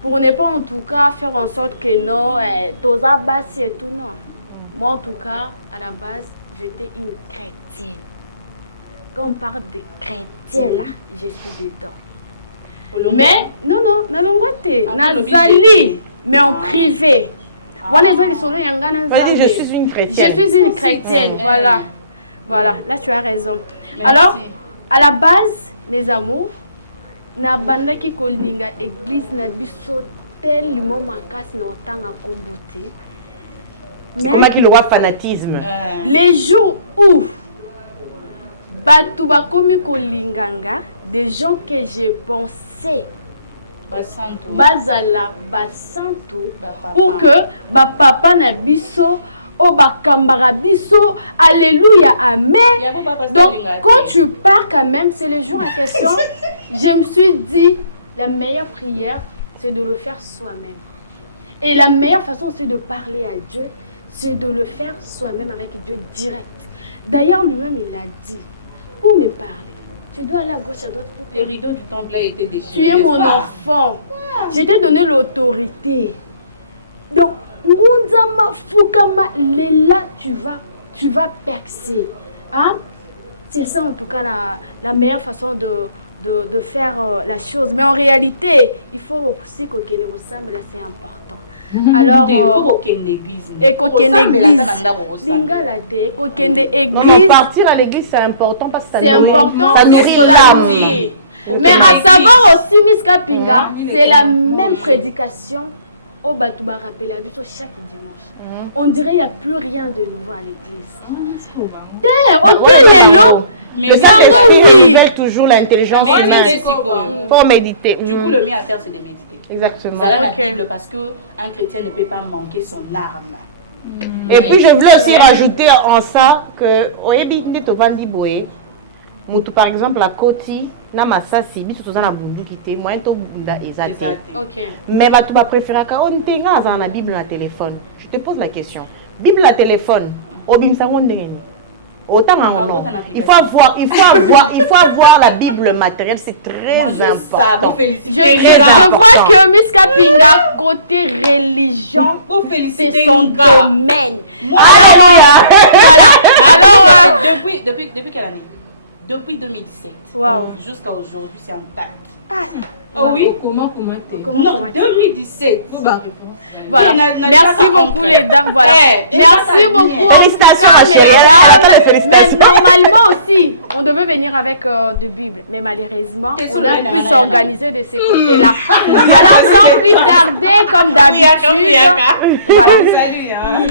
on n'est pas en tout cas faire en sorte que non, aux abbas, moi, en tout cas, à la base, j'étais une chrétienne. Quand on parle de chrétienne, j'étais dedans. Mais, non, mais en privé. Je suis une chrétienne. Je suis une chrétienne, voilà. Voilà, là tu as raison. Alors, à la base, les amours, n'a pas qui connaît l'église, n'a pas tellement c'est comment qu'il aura fanatisme. Les jours où les gens que j'ai pensé bazala basantu pour que papa na biso o bakambara biso alléluia amen. Donc quand tu pars quand même c'est le jour en question. Je me suis dit la meilleure prière c'est de le faire soi-même et la meilleure façon aussi de parler à Dieu c'est de le faire soi-même avec Dieu direct. D'ailleurs lui-même il a dit pour me parler tu dois aller à gauche à droite. Les rideaux du temple étaient déchirés. Tu es mon enfant. Je t'ai donné l'autorité. Donc, Mouzama Fukama, il est là, tu vas percer. Hein? C'est ça en tout cas la meilleure façon de faire la chose. Mais en réalité, il faut aussi que je me ressemble les enfants. Alors, non, partir à l'église c'est important parce que ça nourrit l'âme. Mais à savoir aussi, Miss Kapina, c'est la même prédication au Batoubara de la chaque année. On dirait qu'il n'y a plus rien de nouveau à l'église. Le Saint-Esprit renouvelle toujours l'intelligence humaine. Pour méditer. Du coup, le mieux à faire, c'est de méditer. Exactement. Ça va être terrible parce qu'un chrétien ne peut pas manquer son arme. Et puis je voulais aussi rajouter en ça que par exemple la Koti na masasi biso toza na bundu kité moyen to bunda ezate. Mais ba tu ba préférer ka on tenga za na Bible na téléphone. Je te pose la question. Bible na téléphone, obimsa ngondengeni. Autant non. Il faut avoir la Bible matérielle, c'est très important. Très important. Côté religion, pour féliciter un gars. Alléluia. Depuis quelle année? Depuis 2017 jusqu'à aujourd'hui, c'est intact. Oh oui? Comment t'es? Non, 2017. Vous battez. Félicitations ma chérie, elle attend les félicitations. Normalement aussi, on devait venir avec des bibles, mais malheureusement, Et on sur a le pu banana. organiser des Salut, hein.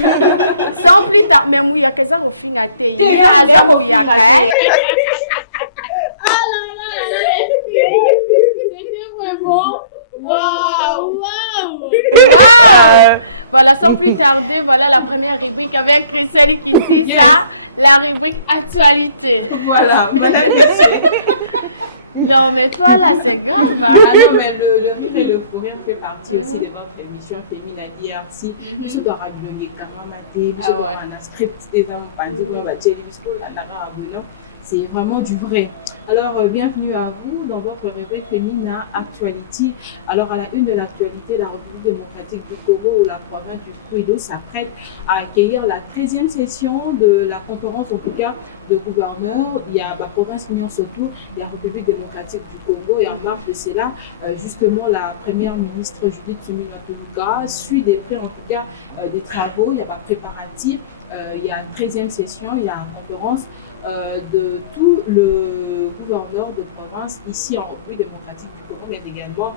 sans plus tarder, mais il y a que ça au final. C'était vraiment waouh. Voilà, sans plus tarder, voilà la première rubrique avec celle qui dit ça, la rubrique actualité. Voilà, madame Messier. Non, mais toi là, c'est grave. Ah non, mais le rire et le fou rire fait partie aussi de votre émission féminine DRC. Nous doit ramener Karamate, nous doit un script des hommes, c'est vraiment du vrai. Alors, bienvenue à vous dans votre rubrique féminine Actualité. Alors, à la une de l'actualité, la République démocratique du Congo, où la province du Kwido s'apprête à accueillir la 13e session de la conférence, en tout cas, de gouverneurs. Il y a la province Union Sotou, il y a la République démocratique du Congo, et en marge de cela, justement, la première ministre Judith Suminwa suit des près, en tout cas, des travaux. Il y a la préparatif, il y a une 13e session, il y a une conférence de tout le gouverneur de province ici en République démocratique du Congo, mais également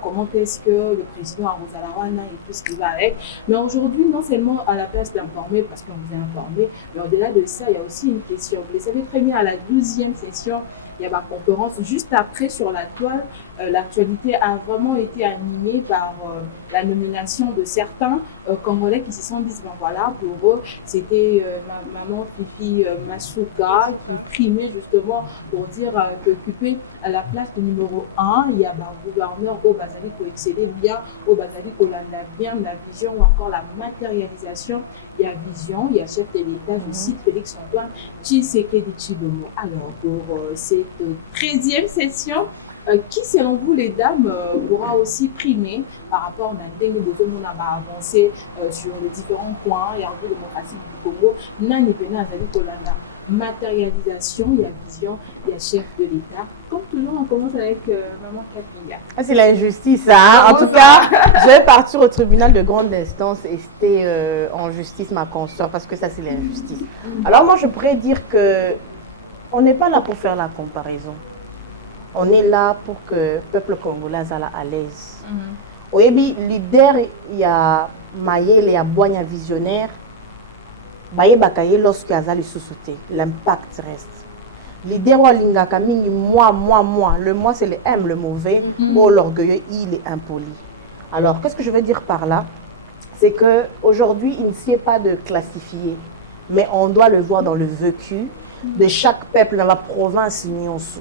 comment est-ce que le président Aruzalawana et tout ce qui va avec. Mais aujourd'hui, non seulement à la place d'informer, parce qu'on vous a informé, mais au-delà de ça, il y a aussi une question. Vous le savez très bien, à la 12e session, il y a ma conférence juste après sur la toile. L'actualité a vraiment été animée par la nomination de certains Congolais qui se sont dit, ben voilà, pour eux, c'était maman Fifi Masuka qui primait justement pour dire qu'occuper la place de numéro 1, il y a le gouverneur au Bazali pour exceller bien, au Bazali pour la bien, la vision ou encore la matérialisation. Il y a vision, il y a chef de l'État, je cite Félix Antoine Tshisekedi Tshilombo. Alors, pour cette 13e session, qui, selon vous, les dames, pourra aussi primer par rapport à nous devons avancer sur les différents points, il y a un peu de démocratie du Congo, Nani Pena Azali Kolanda, matérialisation, il y a vision, il y a chef de l'État. Comme toujours, on commence avec Maman Katinga. C'est l'injustice, hein. En tout cas, je vais partir au tribunal de grande instance et c'était en justice ma consoeur, parce que ça, c'est l'injustice. Alors moi, je pourrais dire que on n'est pas là pour faire la comparaison. On est là pour que le peuple congolais soit à l'aise. Oyebi, leader, il y a Mayel, il y a Boigna visionnaire. Baye Bakaye, lorsque Azali sous-souté, l'impact reste. Leader wa lingaka mingi, moi. Le moi, c'est le M, le mauvais. Ou l'orgueilleux, il est impoli. Alors, qu'est-ce que je veux dire par là? C'est qu'aujourd'hui, il ne s'agit pas de classifier, mais on doit le voir dans le vécu de chaque peuple dans la province Nyonso.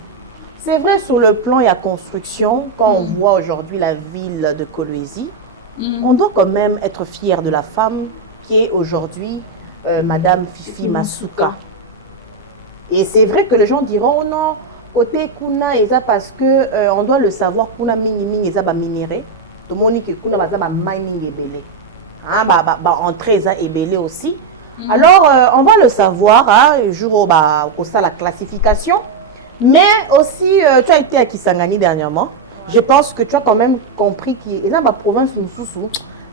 C'est vrai, sur le plan et la construction, quand on voit aujourd'hui la ville de Kolwezi, on doit quand même être fier de la femme qui est aujourd'hui Madame Fifi Masuka. Et c'est vrai que les gens diront, oh non, côté Kuna, et ça parce que on doit le savoir, Kuna mini et ça va minérer. Tout le monde dit que Kuna va mining et belé. Entrée et belé aussi. Alors, on va le savoir, un jour, au sein de la classification. Mais aussi, tu as été à Kisangani dernièrement. Je pense que tu as quand même compris qu'il y a ma province,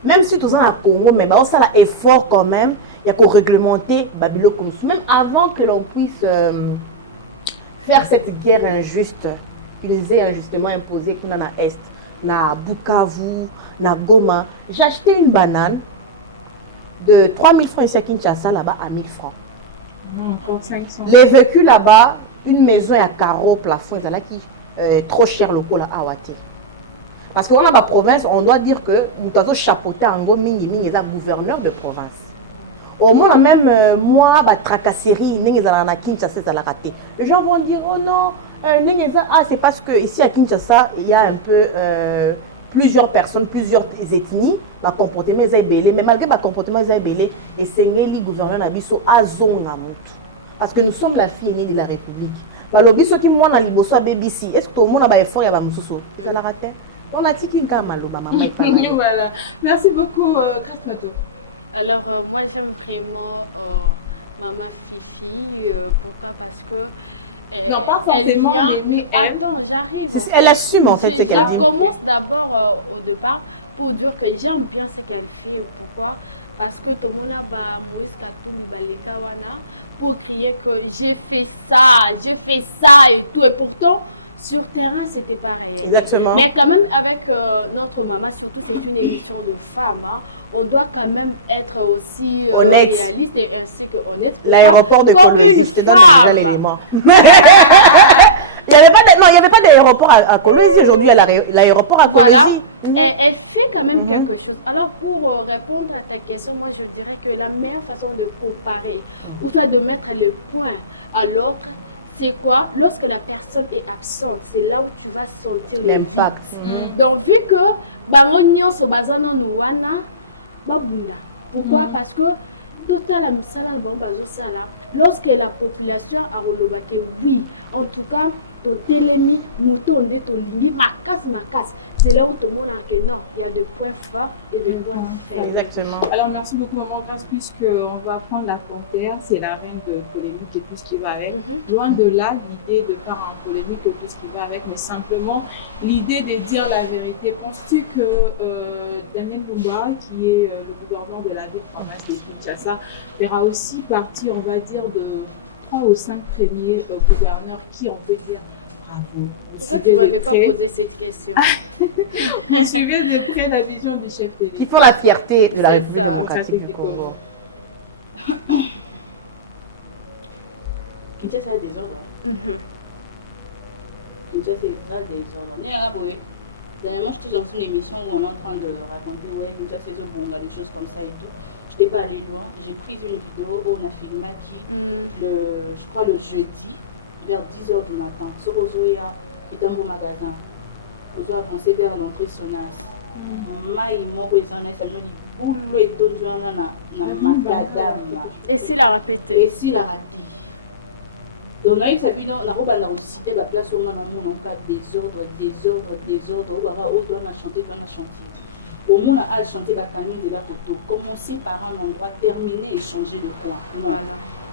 même si tout ça à Congo, mais ça a effort quand même, il y a qu'à réglementer Babylone comme ça. Même avant que l'on puisse faire cette guerre injuste, qui les est injustement imposée, qu'on a à Est, na Bukavu, na Goma. J'ai acheté une banane de 3000 francs ici à Kinshasa, là-bas à 1000 francs. Encore 500. Les véhicules là-bas, une maison à carreau, plafond, c'est là qui trop cher le coup là à Wati. Parce qu'on a ma province, on doit dire que nous avons chapeauté en gros mingi gouverneur de province. Au moins même moi, tracasserie, na Kinshasa, ça l'a raté. Les gens vont dire oh non, c'est parce que ici à Kinshasa il y a un peu plusieurs personnes, plusieurs ethnies, le comportement est belé, mais malgré le comportement est belé, et c'est le gouverneur Nabiso Azonga Moutou. Parce que nous sommes la fille aînée de la République. Balobi ceux qui moi na liboso BBC, est-ce que tout le monde a effort ya ba mususu? Ça l'a raté. On a tiki ngama lo maman et Voilà. Merci beaucoup Kasnato. Alors moi j'aime vraiment maman Fifi, pourquoi? Parce que non, pas forcément l'aimer elle. Elle assume en fait ce qu'elle dit. Ça commence d'abord au départ pour dire que j'aime bien ce qu'elle fait. Pourquoi? Parce que tout le monde a pas Moïse Katumbi dans l'État pour qu'il y ait que j'ai fait ça et tout. Et pourtant, sur le terrain, c'était pareil. Exactement. Mais quand même, avec notre maman, surtout sur une émission de femmes, hein, on doit quand même être aussi Honnête. réaliste et ainsi que honnête. L'aéroport de Kolwezi, je te donne déjà l'élément. Il n'y avait pas de, non, il n'y avait pas d'aéroport à Kolwezi. Aujourd'hui, il y a l'aéroport à Kolwezi. Voilà. Elle fait quand même quelque chose. Alors, pour répondre à ta question, moi, je dirais que la meilleure façon de comparer, ou soit de mettre le point à l'autre, c'est quoi? Lorsque la personne est absente, c'est là où tu vas sentir l'impact. Donc, vu que, bango se basant dans wana, babuna. Pourquoi? Parce que tout à la misala, lorsque la population a relevé, oui, en tout cas, au télémi, moto, on est au lit, ma casse. C'est là où tout le monde a que non, il y a des preuves fortes et des points. Exactement. Alors, merci beaucoup, Maman Grâce, puisqu'on va prendre la frontière, c'est la reine de polémique et tout ce qui va avec. Loin de là, l'idée de faire un polémique et tout ce qui va avec, mais simplement l'idée de dire la vérité. Penses-tu que Daniel Bumba, qui est le gouverneur de la ville province de Kinshasa, fera aussi partie, on va dire, de 3 ou 5 premiers gouverneurs qui, on peut dire, bravo, vous suivez de près. Vous suivez de près la vision du chef de l'État. Qui font la fierté de la République démocratique du Congo. Dernièrement, je suis dans une émission où on est en train de raconter, ouais, mais ça c'est des choses comme ça et tout. Je n'ai pas allé loin. J'ai pris une vidéo où on a fait une match, je crois le jeudi, vers 10h du matin. Sur Ozoya, qui est dans mon magasin. Je dois avancer vers l'entrée Sonas. Maï, mon voisin, il fait un boulot et tout le monde a Et si la raté. Donc là, il s'agit dans la robe à la cité, la place où on a pas désordre, où on a chanté, Au moins, on a chanté la famille de la photo. Commencer par un endroit, terminer et changer de plan. Non.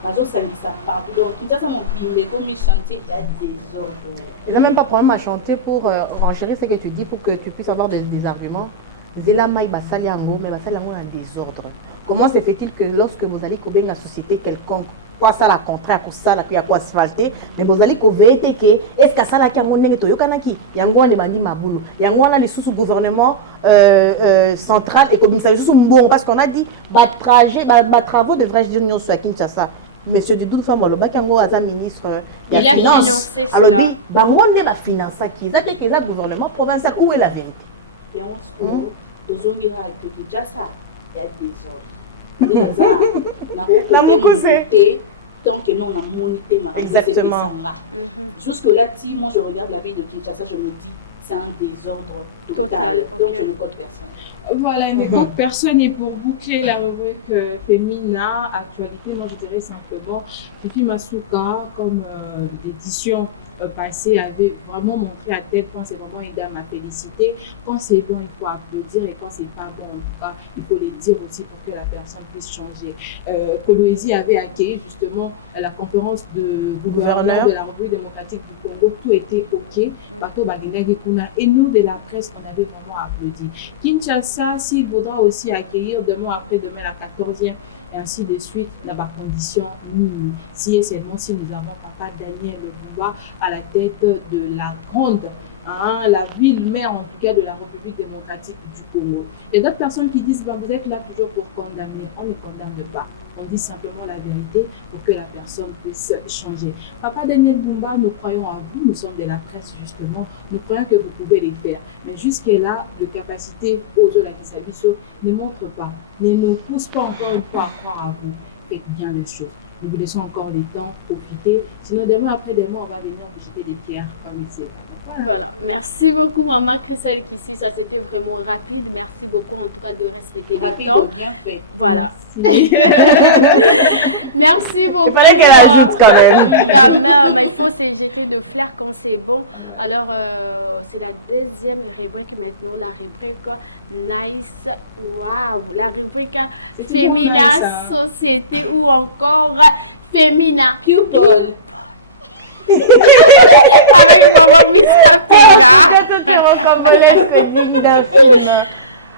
Parce que ça part. Donc, tout ça, mais comme ils chantaient, il y a des désordres. Il n'a même pas de problème à chanter pour renchérir ce que tu dis, pour que tu puisses avoir des arguments. Zela Maï Basaliango, mais Basaliango a un désordre. Comment se fait-il que lorsque vous allez couper une société quelconque, quoi ça la contraire, quoi ça la qui a quoi asphalter, mais vous allez couper que est-ce que ça la qui a mon nez toyo kanaki, yango ne bandi mabulu, yango na les sous gouvernement central et comme ça sous bon parce qu'on a dit travaux devrais-je dire nous soit Kinshasa. Monsieur Doudou Famolo, Bakango Aza ministre de la Finance. Alors, bango ne va financer qui ça que le gouvernement provincial, où est la vérité? La Moukousse. Exactement. Jusque-là, si moi je regarde la vie de Kinshasa, je me dis c'est un désordre total. Donc, je ne peux pas personne. Voilà, une époque personne. Et pour boucler la rubrique féminin, actualité, moi je dirais simplement, Fifi Masuka, comme l'édition passée, avait vraiment montré à tel point c'est vraiment une dame à féliciter. Quand c'est bon, il faut applaudir, et quand c'est pas bon, en tout cas, il faut les dire aussi pour que la personne puisse changer. Kolwezi avait accueilli justement la conférence de gouverneur de la République démocratique du Congo. Tout était OK. Et nous, de la presse, on avait vraiment applaudi. Kinshasa, s'il voudra aussi accueillir demain après-demain la 14e, et ainsi de suite, dans la condition minime. Si et seulement si nous avons papa Daniel Bumba à la tête de la grande, la ville-mère en tout cas de la République démocratique du Congo. Il y a d'autres personnes qui disent vous êtes là toujours pour condamner. On ne condamne pas. On dit simplement la vérité pour que la personne puisse changer. Papa Daniel Bumba, nous croyons en vous, nous sommes de la presse justement, nous croyons que vous pouvez les faire. Mais jusque-là, de capacité aux Olakisabiso ne montre pas, ne nous pousse pas encore une fois à croire à vous. Faites bien les choses. Nous vous laissons encore les temps, profiter. Sinon, demain après demain, on va venir visiter des pierres comme ici. Voilà. Merci beaucoup, maman, qui s'est ici. Ça c'était vraiment rapide. Merci beaucoup en tout cas de respecter le temps. Bien fait. Voilà. Merci. Merci beaucoup. Il fallait qu'elle ajoute quand même. Maintenant, c'est j'étais de Pierre quand c'est bon. Alors, c'est la deuxième rubrique de la rubrique Nice. Waouh, la rubrique C'est toujours Fémina nice, hein. Société ou encore Fémina People. Rocambolesque digne d'un film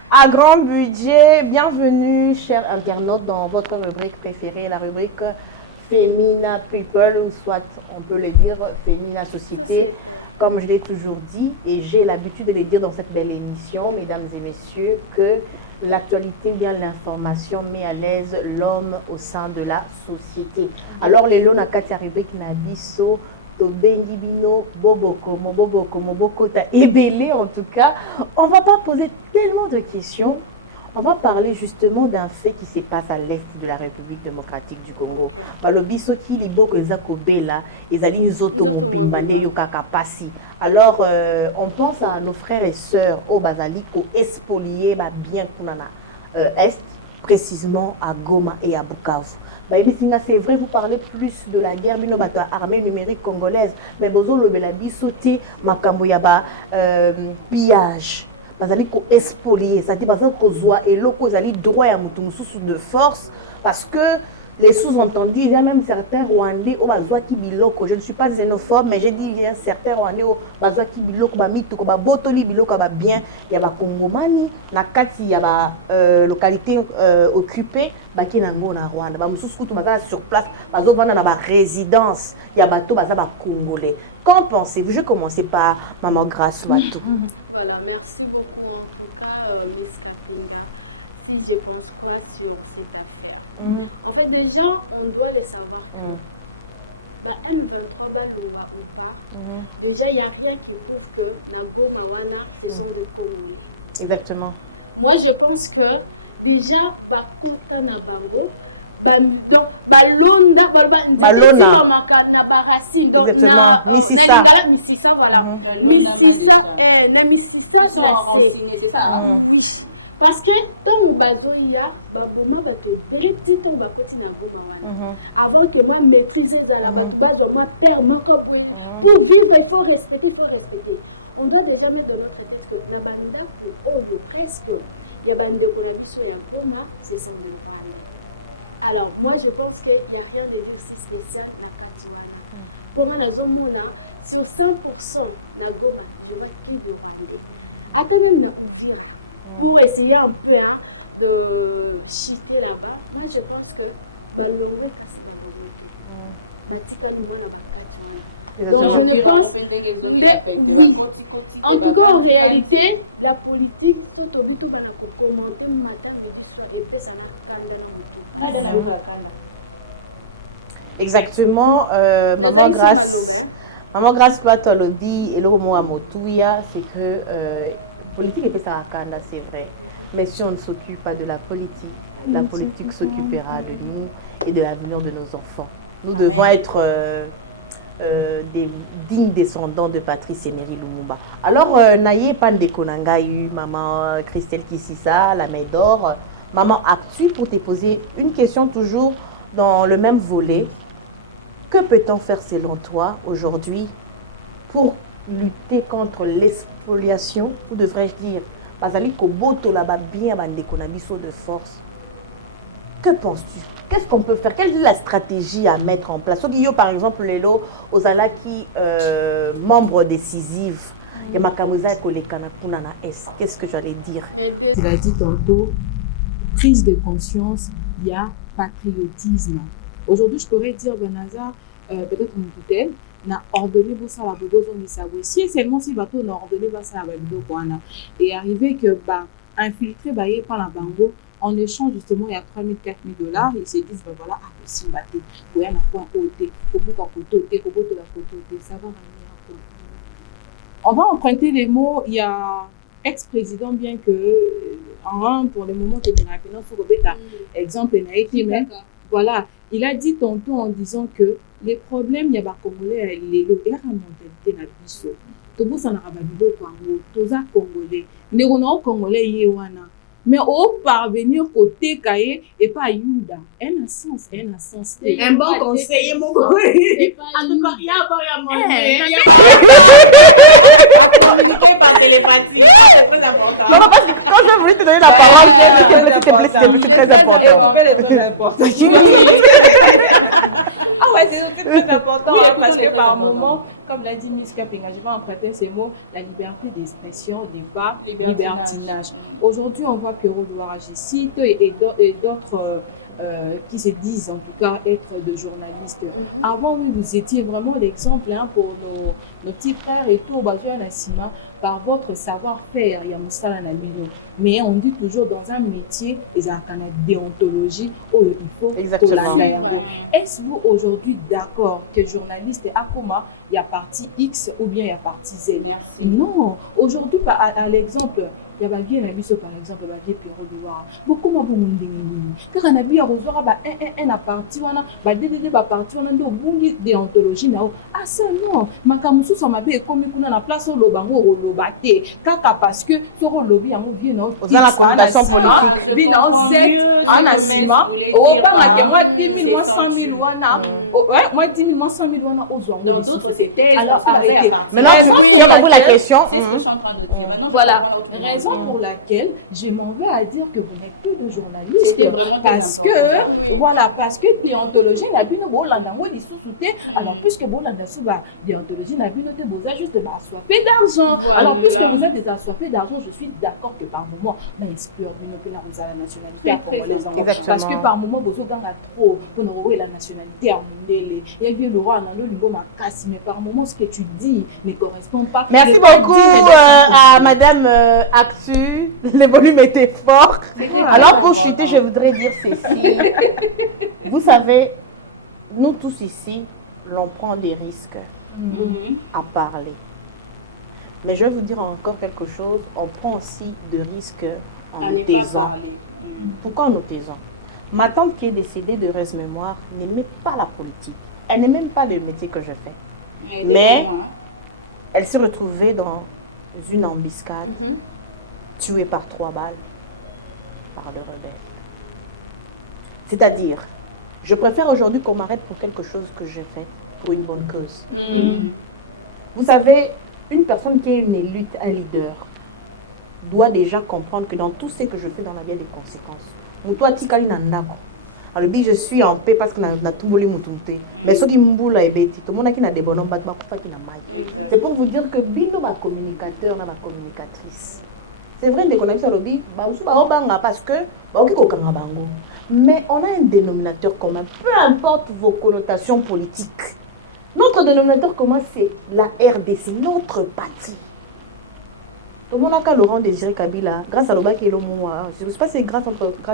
à grand budget. Bienvenue, chers internautes, dans votre rubrique préférée, la rubrique Femina People, ou soit on peut le dire Femina Société, comme je l'ai toujours dit, et j'ai l'habitude de le dire dans cette belle émission, mesdames et messieurs, que l'actualité, bien l'information, met à l'aise l'homme au sein de la société. Alors, les lots nakati arrivé qui n'a biso, tobengi bino, boboko, moboko, ta ébélé en tout cas. On va pas poser tellement de questions. On va parler justement d'un fait qui se passe à l'est de la République démocratique du Congo. Balobi soki liboko ezako bela, ezali nzoto mobimba nde yokaka pasi. Alors, on pense à nos frères et sœurs au Bazali ko expolier ba bien kunana est, précisément à Goma et à Bukavu. C'est vrai, vous parlez plus de la guerre, mais armée numérique congolaise, mais bozo le belabi sauté makambo yaba pillage. Bazali ko expolier, ça dit bazali ko zoa et loko zali droit ya mutu mususu de force parce que les sous-entendus, il y a même certains Rwandais au bazoa qui biloko. Je ne suis pas xénophobe, mais j'ai dit il y a certains Rwandais au bazoa qui biloko ba mitu ko ba botoli biloko ba bien, il y a ba Kongomani na kati ya ba localité occupée ba kinango na Rwanda. Ba mususu kutu bazala sur place, bazo vanda na ba résidence, il y a bato baza ba congolais. Qu'en pensez-vous? Je commence par Maman Grâce Matou. Voilà, merci beaucoup. En tout cas, Miss Katinga, si je pense quoi sur cette affaire. En fait, les gens, on doit le savoir. La M23 va ou pas. Déjà, il n'y a rien qui prouve que Nago Mawana, ce sont des communes. Exactement. Moi, je pense que déjà, partout en Nabango, Balona, exactement, Mississa, voilà. Mississa, c'est ça. Parce que dans mon bateau, il y a des petits tombes à petit Nago. Avant que moi maîtriser dans la base de ma terre, mon corps, pour vivre, il faut respecter, On doit déjà mettre dans notre tête que la bande de presque, il y a bande de sur la Goma, c'est ça le travail. Alors, moi, je pense qu'il n'y a rien de aussi spécial dans Katiwana. Comment la zone là, sur 100%, la Goma, je vois qui veut parler. Attends même la culture. Pour essayer un peu de cheater là-bas, moi, je pense que dans le nouveau, c'est la petite niveau là-bas. Donc, je ne pense en tout cas, en réalité, la politique, tout au bout, va commenter le matin de l'histoire et que ça n'a pas exactement, Maman Grâce Plato Lodi et le mot à Motouya, c'est que politique est ça à Kanda, c'est vrai. Mais si on ne s'occupe pas de la politique s'occupera de nous et de l'avenir de nos enfants. Nous devons être des dignes descendants de Patrice Emery Lumumba. Alors, Naye Pandekonangayu, Maman Christelle Kississa, la main d'or. Maman Actu, pour te poser une question toujours dans le même volet. Que peut-on faire selon toi aujourd'hui pour lutter contre l'expoliation, ou devrais-je dire, Bazali Koboto là-bas bien bandekonabiso de force? Que penses-tu? Qu'est-ce qu'on peut faire? Quelle est la stratégie à mettre en place? Par exemple, les lots aux alaki membres décisifs. Qu'est-ce que j'allais dire? Il a dit tantôt, prise de conscience, il y a patriotisme. Aujourd'hui, je pourrais dire, Benazar, peut-être une bouteille, n'a ordonné ça la bobozo misago. Si seulement si bateau n'a ordonné ça la bobozo et arrivé que infiltré par la bango, en échange justement il y a 3 000, 4 000 $, ils se disent voilà, si bateau, il y a un point côté, au bout d'un côté, au bout de la côté, ça va ramener un peu. On va emprunter les mots, il y a ex-président, bien que pour le moment, exemple, mais voilà, il a dit tantôt en disant que les problèmes, il y a des Congolais, les mentalité na biso. Tobo ça n'a pas de Congo, toza Congolais, les Congolais yewana. Mais au parvenir côté Kaye et pas Yuda, un sens. Un bon conseiller, mon gars. En tout cas, il y a manger. Communiquer par télépathie, c'est très important. Non, parce que quand je voulais te donner la parole, s'il te plaît, c'est très important. C'est très important. Ah ouais, c'est très important parce que par moment, comme l'a dit Miss Kapinga, je vais emprunter ces mots, la liberté d'expression n'est pas libertinage. Aujourd'hui, on voit que Rodouara Gessite et d'autres qui se disent en tout cas être de journalistes. Avant, oui, vous étiez vraiment l'exemple pour nos petits frères et tout, Bazouya Nassima, par votre savoir-faire, il y a Moussala Nabino. Mais on dit toujours dans un métier, il y a une déontologie où il faut Exactement. Est-ce que vous aujourd'hui d'accord que journaliste à Akoma, il y a partie X ou bien il y a partie Z? Merci. Non, aujourd'hui, à l'exemple, il y a bien abisso par exemple ba vie Pierrot de voir beaucoup ma bon ndingi car na bi arozora ba un à parti wana ba DDD ba parti wana ndo bungi déontologie na ah c'est non makamusu so mabe ekomi kuna na place o lobango o lobate kaka parce que soro lobi yango vie na aux la communication politique vie na Z ana sima o ba ma ke moi 10 000 moi 100 000 wana ouais moi 10 000 moi 100 000 wana aux Dans d'autres c'était alors arrêtez maintenant tu as compris la question. Voilà, raison pour laquelle je m'en vais à dire que vous n'êtes plus de journaliste parce que, voilà, parce que déontologie n'a pas alors puisque déontologie n'a pas juste assoiffé d'argent. Alors puisque vous êtes des assoiffés d'argent, je suis d'accord que par moment, on exclut la nationalité à congolaise. Parce que par moment, vous avez trop pour la nationalité à Mondele. Il y a bien le roi mais par moment, ce que tu dis ne correspond pas. Merci beaucoup à Madame Actu. Le volume était fort. Alors pour chuter, je voudrais dire ceci. Vous savez, nous tous ici, l'on prend des risques à parler. Mais je vais vous dire encore quelque chose. On prend aussi de risques en nous taisant. Pourquoi en nous taisant? Ma tante qui est décédée de reste-mémoire n'aimait pas la politique. Elle n'aimait même pas le métier que je fais. Mais elle s'est retrouvée dans une embuscade, tuée par 3 balles par le rebelle. C'est-à-dire, je préfère aujourd'hui qu'on m'arrête pour quelque chose que j'ai fait pour une bonne cause. Vous savez, une personne qui est une élite, un leader, doit déjà comprendre que dans tout ce que je fais dans la vie, il y a des conséquences. Moutoua tikali nandako. Alors, je suis en paix parce que na tout volé moutoumté. Mais ce qui m'boula est bêti, tout le monde qui n'a des bonhommes, c'est pour vous dire que bino ma communicateur, ma communicatrice. C'est vrai qu'on a vu ça parce que mais on a un dénominateur commun, peu importe vos connotations politiques. Notre dénominateur commun, c'est la RDC, notre parti. Tout le monde a Laurent Désiré Kabila, grâce à l'Oba qui est le mot. Je ne sais pas si c'est grâce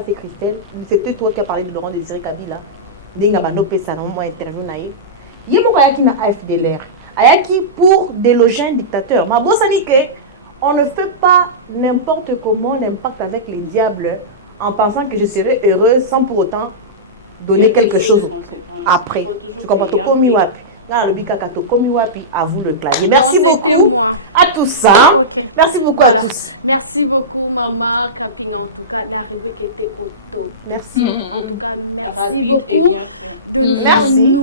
et Christelle, c'était toi qui as parlé de Laurent Désiré Kabila. Dinga bando pesa na moi interview naïe. Yemo kayaki na AFDLR. Ayaki pour déloger un dictateur. Ma bosse dit que on ne fait pas n'importe comment l'impact avec les diables en pensant que je serai heureuse sans pour autant donner quelque chose après. Tu comprends? Tokomi wapi. À vous le clavier. Merci beaucoup à tous. Merci beaucoup à tous. Merci beaucoup, maman. Merci. Merci beaucoup. Merci.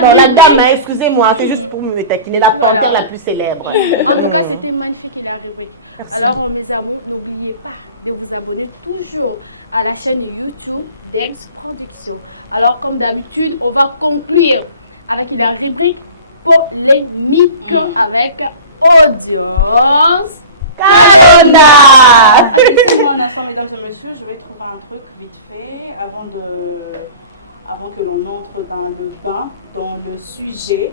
Non, la dame, excusez-moi, c'est juste pour me taquiner, la panthère la plus célèbre. C'était magnifique, il est arrivé. Merci. Alors, mes amis, n'oubliez pas de vous abonner toujours à la chaîne YouTube d'Ems Production. Alors, comme d'habitude, on va conclure avec la rubrique polémique avec audience. Kalonda! Laissez-moi un instant, mesdames et messieurs, je vais trouver un truc vite fait avant que l'on entre dans le bain, dans le sujet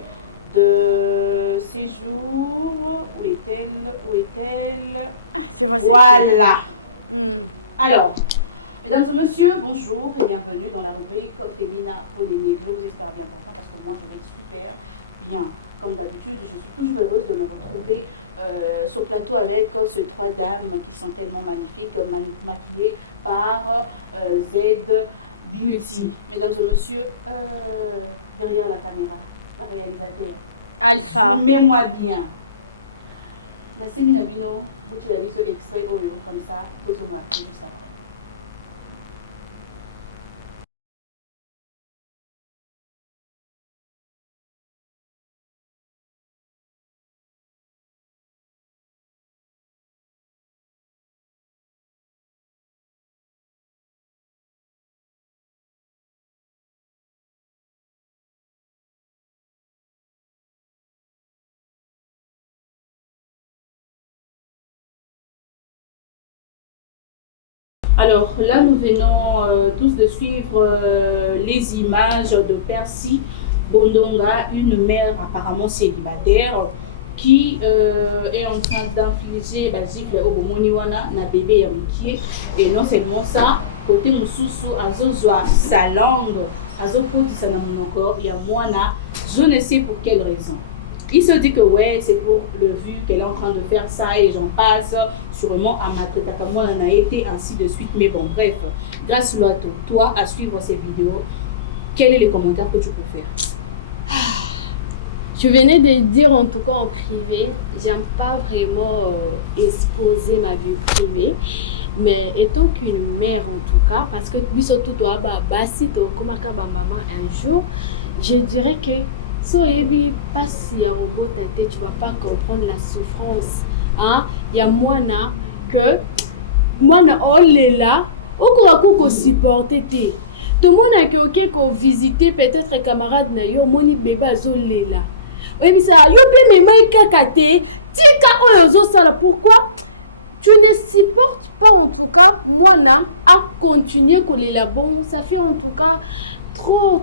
de séjour. Où est-elle? Voilà. Alors, mesdames et messieurs, bonjour et bienvenue dans la rubrique Fémina Polémique. Je vous espère bien content parce que moi je vais super bien. Comme d'habitude, je suis toujours heureuse de me retrouver sur le plateau avec ces 3 dames qui sont tellement magnifiques, maquillées par Z Beauty. Mesdames et messieurs, derrière la caméra, la réalisateur, mets-moi bien. Merci Minabino, vous avez vu ce extrait comme ça, automatique. Alors là, nous venons tous de suivre les images de Percy Bondonga, une mère apparemment célibataire qui est en train d'infliger la gifle au Bomoniwana na bébé Yamikie. Et non seulement ça, côté Moussousou, Azozwa, sa langue, Azokotisa na monoko, Yamwana, je ne sais pour quelle raison. Il se dit que ouais, c'est pour le vu qu'elle est en train de faire ça et j'en passe. Sûrement, à ma tête, moi, on a été ainsi de suite. Mais bon, bref, grâce à toi, à suivre ces vidéos, quels sont les commentaires que tu peux faire? Je venais de dire en tout cas en privé, j'aime pas vraiment exposer ma vie privée, mais étant qu'une mère en tout cas, parce que lui surtout toi, si tu comme maman un jour, je dirais que si tu passes à robot tu vas pas comprendre la souffrance. Hein? Il y a moi que moi on est là, on peut supporter tout le monde a OK qu'on visiter peut-être les camarades na yo moni bébé azolé là. Oui, mais ça, pourquoi tu ne supportes pas en tout cas, moi, à continuer que les labons, ça fait en tout cas trop,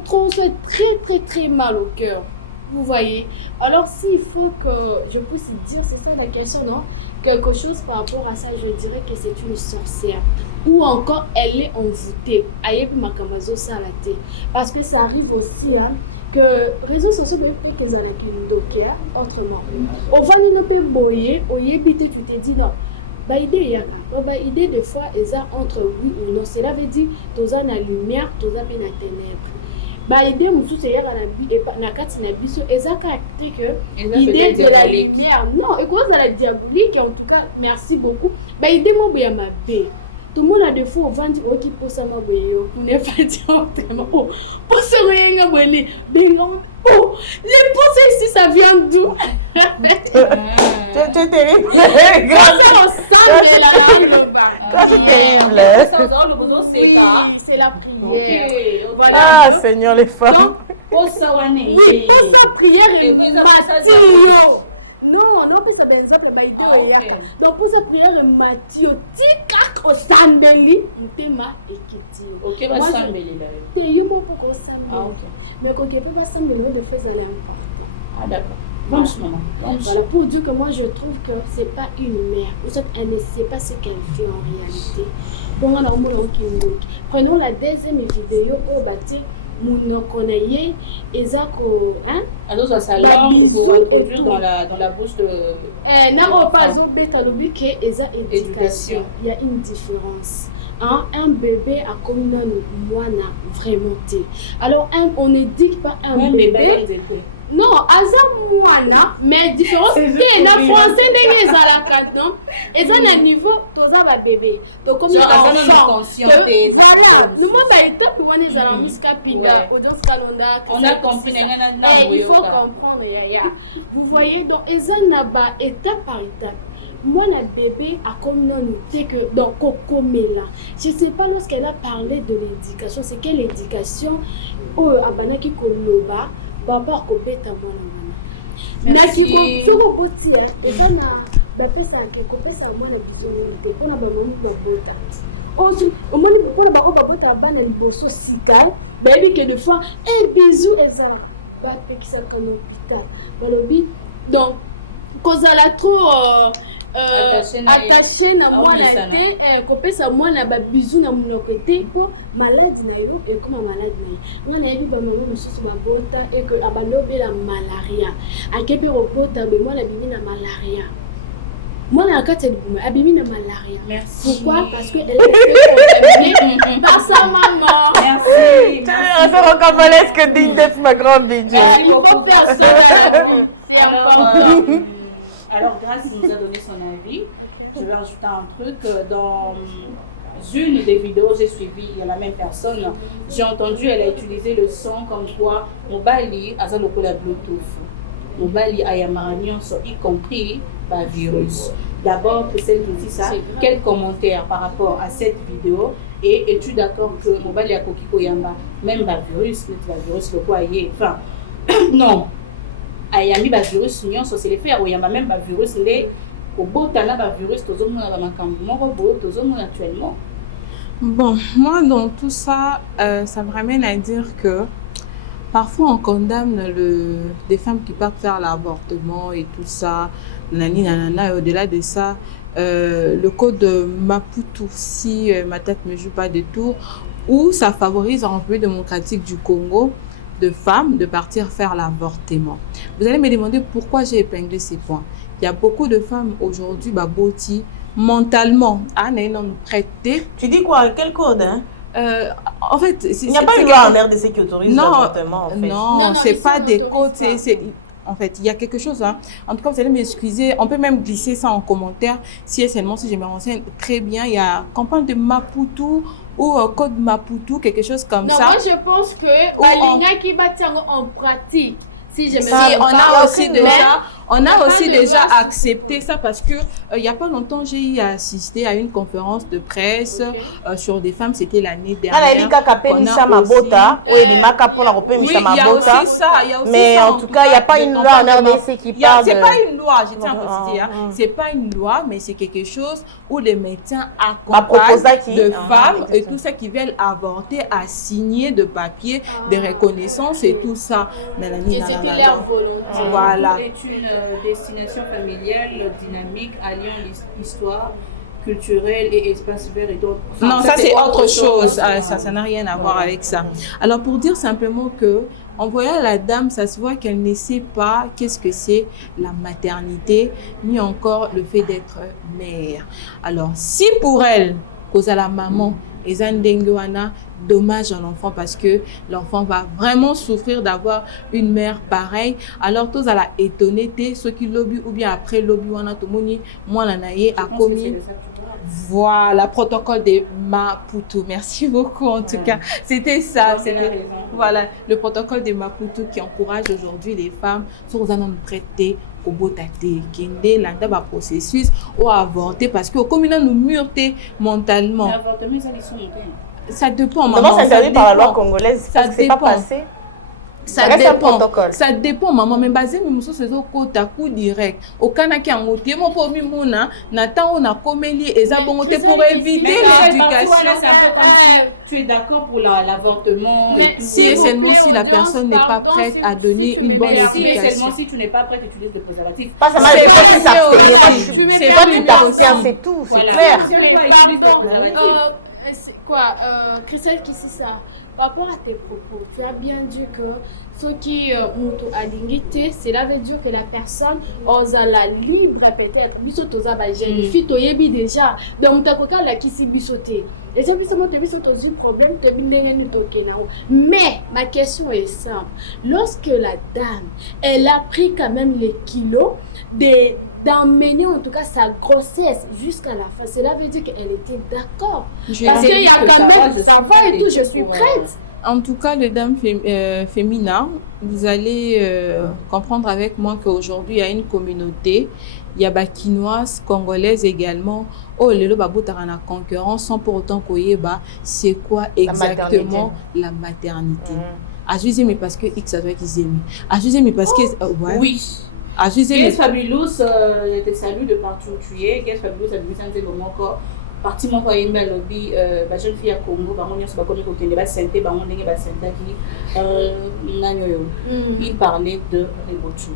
très mal au cœur. Vous voyez? Alors, s'il faut que je puisse dire, c'est ça la question, non? Quelque chose par rapport à ça, je dirais que c'est une sorcière. Ou encore, elle est envoûtée. Parce que ça arrive aussi, hein. Que réseaux sociaux fait qu'ils ont un docker autrement. On va nous pas boyer, au yébite tu te dis non. Bah idée ya bah idée des fois eza entre oui ou non. Cela veut dire toza na lumière, toza pe na ténèbres. Bah idée musu c'est ya na kati na biso eza caractère que idée de la lumière. Non, et quoi de la diabolique en tout cas, merci beaucoup. Bah idée mo boya ma bé. Tout le monde a des fois on vend oh qui pose ça ma boyo pour ne pas dire autrement oh pour se rien boyer bingo oh les pensées ici ça vient d'où c'est terrible c'est terrible c'est la prière ah Seigneur les femmes donc pour ça prière et non, non, ça veut dire donc pour sa prière, Mathieu, tic au sandeli, mutema ekiti. Ok, va sandeli là. T'es yumo pour sandeli. Ah ok. Mais quand tu peux pas sandeli, de faire ça là. Ah d'accord. Franchement. Voilà pour dire que moi je trouve que c'est pas une mère. Ou soit elle ne sait pas ce qu'elle fait en réalité. Bon, on a un prenons la deuxième vidéo au bâti. Monokonaye ezako hein alors ça langue pour introduire dans la bouche de n'a pas beta lobi que eza éducation il y a une différence hein un bébé a comme moi vraiment té alors on ne dit pas un bébé non azamwana mais différence c'est na français ndenge ezala katon eza na niveau toza ba bébé donc comme enfant voilà nous moi ba étape wana ezala musika pinda audience kalonda on a compris il faut comprendre ya vous voyez donc eza na ba étape par étape moi la bébé a comme noté que donc kokomela je sais pas lorsqu'elle a parlé de l'éducation c'est quelle éducation oh abanaki koloba papa kopeta mwana na kiko kotia eza na bapesa ke kopesa mwana bizonite mpona bamoni babota osi omoni mpona bango babota bana liboso sikal bayebi ke de fois un bisou ezala bapekisaka na hôpital balobi donc kozala trop attaché na mwana te kopesa mwana babizu na monoko te po maladi na yo ekoma maladi na ye mwana yebi bamama mosusu babota eke abalobela malaria ake mpe kobota be mwana abimi na malaria mwana na kati ya libuma abimi na malaria pourquoi parce que elle est contaminée par sa maman merci attends rocambolesque digne d'être ma grande budget il faut faire ça c'est important. Alors, Grace nous a donné son avis. Je vais ajouter un truc. Dans une des vidéos que j'ai suivies, il y a la même personne. J'ai entendu, elle a utilisé le son comme quoi Mobali a le Bluetooth. Mobali a y compris le virus. D'abord, pour celle qui dit ça, quel commentaire par rapport à cette vidéo? Et es-tu d'accord que Mobali a Kokiko Yamba, même le virus, le quoi y est? Enfin, non. Ayami ba virus nyonso c'est les faire oyamba même ba virus les au botana ba virus tozomona ba makambo moko bo tozomona actuellement Bon, moi, dans tout ça, ça me ramène à dire que parfois on condamne des femmes qui partent faire l'avortement et tout ça, nani nanana, et au-delà de ça, le code de Maputo, si ma tête ne me joue pas de tour, où ça favorise en République démocratique du Congo de femmes de partir faire l'avortement. Vous allez me demander pourquoi j'ai épinglé ces points. Il y a beaucoup de femmes aujourd'hui, baboti, mentalement, non prêtées. Tu dis quoi? Quel code, hein? En fait, il n'y a pas une loi en RDC qui autorise l'avortement, en fait. Non, c'est pas des codes, en fait, il y a quelque chose, hein. En tout cas, vous allez m'excuser, on peut même glisser ça en commentaire, si et seulement si je me renseigne très bien, il y a campagne de Maputo ou code Maputo, quelque chose comme ça. Non, moi je pense que Balinga qui va en pratique. Si je me on a aussi déjà accepté ça parce que il y a pas longtemps j'ai assisté à une conférence de presse sur des femmes, c'était l'année dernière. Oui, il y a aussi ça, mais en tout cas il n'y a pas une loi en RDC qui parle. C'est pas une loi, je tiens à préciser, c'est pas une loi, mais c'est quelque chose où les médecins accompagnent de femmes et tout ça qui veulent avorter à signer de papiers de reconnaissance et tout ça. Voilà. C'est une destination familiale dynamique alliant l'histoire culturelle et espace vert et d'autres. Non, ça c'est autre chose. Ça n'a rien à voir avec ça. Alors pour dire simplement que en voyant la dame, ça se voit qu'elle ne sait pas qu'est-ce que c'est la maternité, ni encore le fait d'être mère. Alors si pour elle, cause à la maman, dommage à l'enfant parce que l'enfant va vraiment souffrir d'avoir une mère pareille. Alors tous à la étonné ceux qui lobby ou bien après lobby wana tomoni moi la naie a commis voilà protocole de Maputo. Merci beaucoup en tout cas. C'était ça, c'était voilà le protocole de Maputo qui encourage aujourd'hui les femmes sur un homme prêté au botate kende landa ba processus ou avorter parce que comme nous mureté mentalement. Ça dépend, maman. C'est interdit par la loi congolaise. Ça dépend. Pas passé. Ça dépend. Ça dépend, maman. Mais basé nous sommes sur le coup direct. Au Canada qui a monté mon premier mona, n'attend on a commélié et ça bon pour éviter l'éducation. C'est un peu comme si tu es d'accord pour l'avortement. Si et seulement si la personne n'est pas prête à donner une bonne éducation. Si seulement si tu n'es pas prête, utilise le préservatif. Pas ça mal. C'est pas tu t'abstiens, c'est tout. C'est clair. C'est quoi, Christelle qui dit ça, par rapport à tes propos, tu as bien dit que ce qui montent à l'ingité, cela veut dire que la personne ose la libre peut-être, bisotoza ba jeune fille toyebi déjà, donc ta coca la qui si bisoté. Et c'est justement te bisotozi problème te bindenge ni tokenao. Mais ma question est simple, lorsque la dame, elle a pris quand même les kilos d'emmener en tout cas sa grossesse jusqu'à la fin. Cela veut dire qu'elle était d'accord. Parce qu'il y a quand même ça va et tout, je suis prête. En tout cas, les dames féminines, vous allez comprendre avec moi qu'aujourd'hui, il y a une communauté, il y a des Quinoises, Congolaises également. Oh, le la concurrence sans pour autant qu'on c'est quoi exactement la maternité. Mais parce que X a doit qu'ils aiment. Mais parce que oui. Guess Fabulous, je te salue de partout où tu es. Guess Fabulous, ça me dit encore. Parti mon foyer m'a lobby, jeune fille à Congo, on se bat comme côté de la santé, on est bas santé qui il parlait de Rebotu.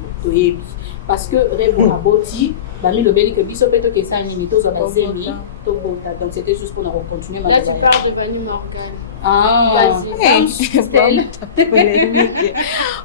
Parce que Rebo Aboti, le bel que biso peto que ça ni to za bazemi to bota. Donc c'était juste pour nous continuer. Là tu parles de Vanny Morgan. Ah,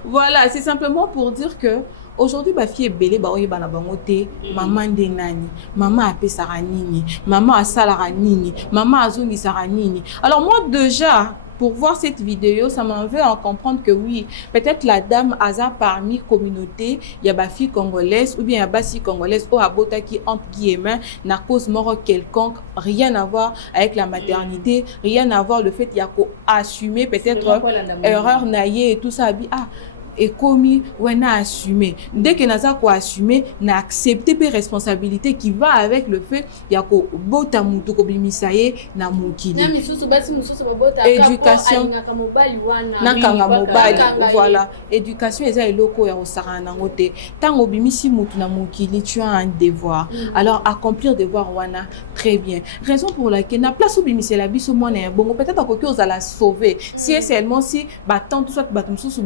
voilà, c'est simplement pour dire que aujourd'hui, ma fille est belle, maman de nani, maman a fait saranini, maman a saranini, maman a zungi saranini. Alors moi déjà, pour voir cette vidéo, ça m'en veut en comprendre que oui, peut-être la dame Aza parmi communauté, il y a des filles congolaises ou bien il y a des filles congolaises au abota qui entre guillemets n'a cause mort quelconque, rien à voir avec la maternité, rien à voir le fait qu'il y a qu'à assumer peut-être erreur naïe et tout ça. et commis ouais na assumer dès que naza ko assumer na accepter pe responsabilité qui va avec le fait ya ko bota mutu ko bimisaye na mokili éducation nakanga mobali voilà éducation eza eloko ya osaka nango te tango bimisi mutu na mokili tu as un devoir alors accomplir devoir wana très bien raison pour laquelle na place obimisela biso mwana ya bongo peut-être akoki ozala sauver si seulement si batante soit bato mosusu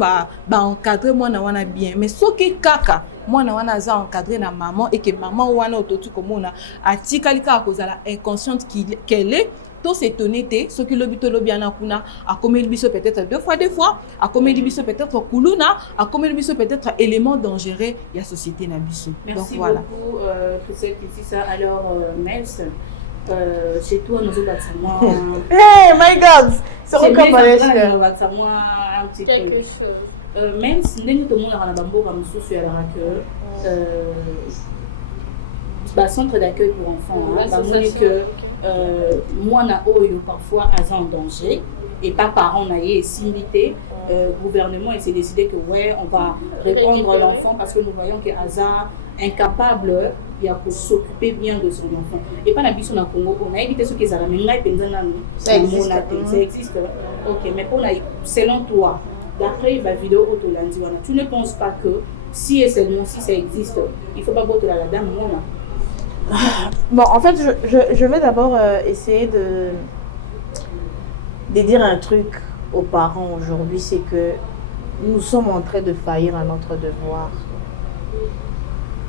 encadrer mwana wana bien mais soki kaka mwana wana aza encadré na maman et que maman wana ototi komona atikali kaka kozala inconsciente qu'elle est to s'étonner te soki lobi to lobi ana kuna akomeli biso peut-être deux fois akomeli biso peut-être kuluna akomeli biso peut-être élément dangereux ya société na biso. Merci donc voilà beaucoup Christelle Kitissa. Alors Mels, chez toi nous avons hey my god c'est comme un petit peu même si nous tout le monde a la bambo comme sous ya que centre d'accueil pour enfants que moi na oyo parfois à en danger et pas parents naïe simité gouvernement s'est décidé que ouais on va répondre l'enfant parce que nous voyons que Aza incapable il a pour s'occuper bien de son enfant et pas na biso na Congo on a évité ce qu'ils allaient mais ngai penza na ça existe OK mais pour selon toi d'après la vidéo autolandi wana tu ne penses pas que si et seulement si ça existe il faut pas botter la dame moi. Bon, en fait, je vais d'abord essayer de dire un truc aux parents aujourd'hui, c'est que nous sommes en train de faillir à notre devoir.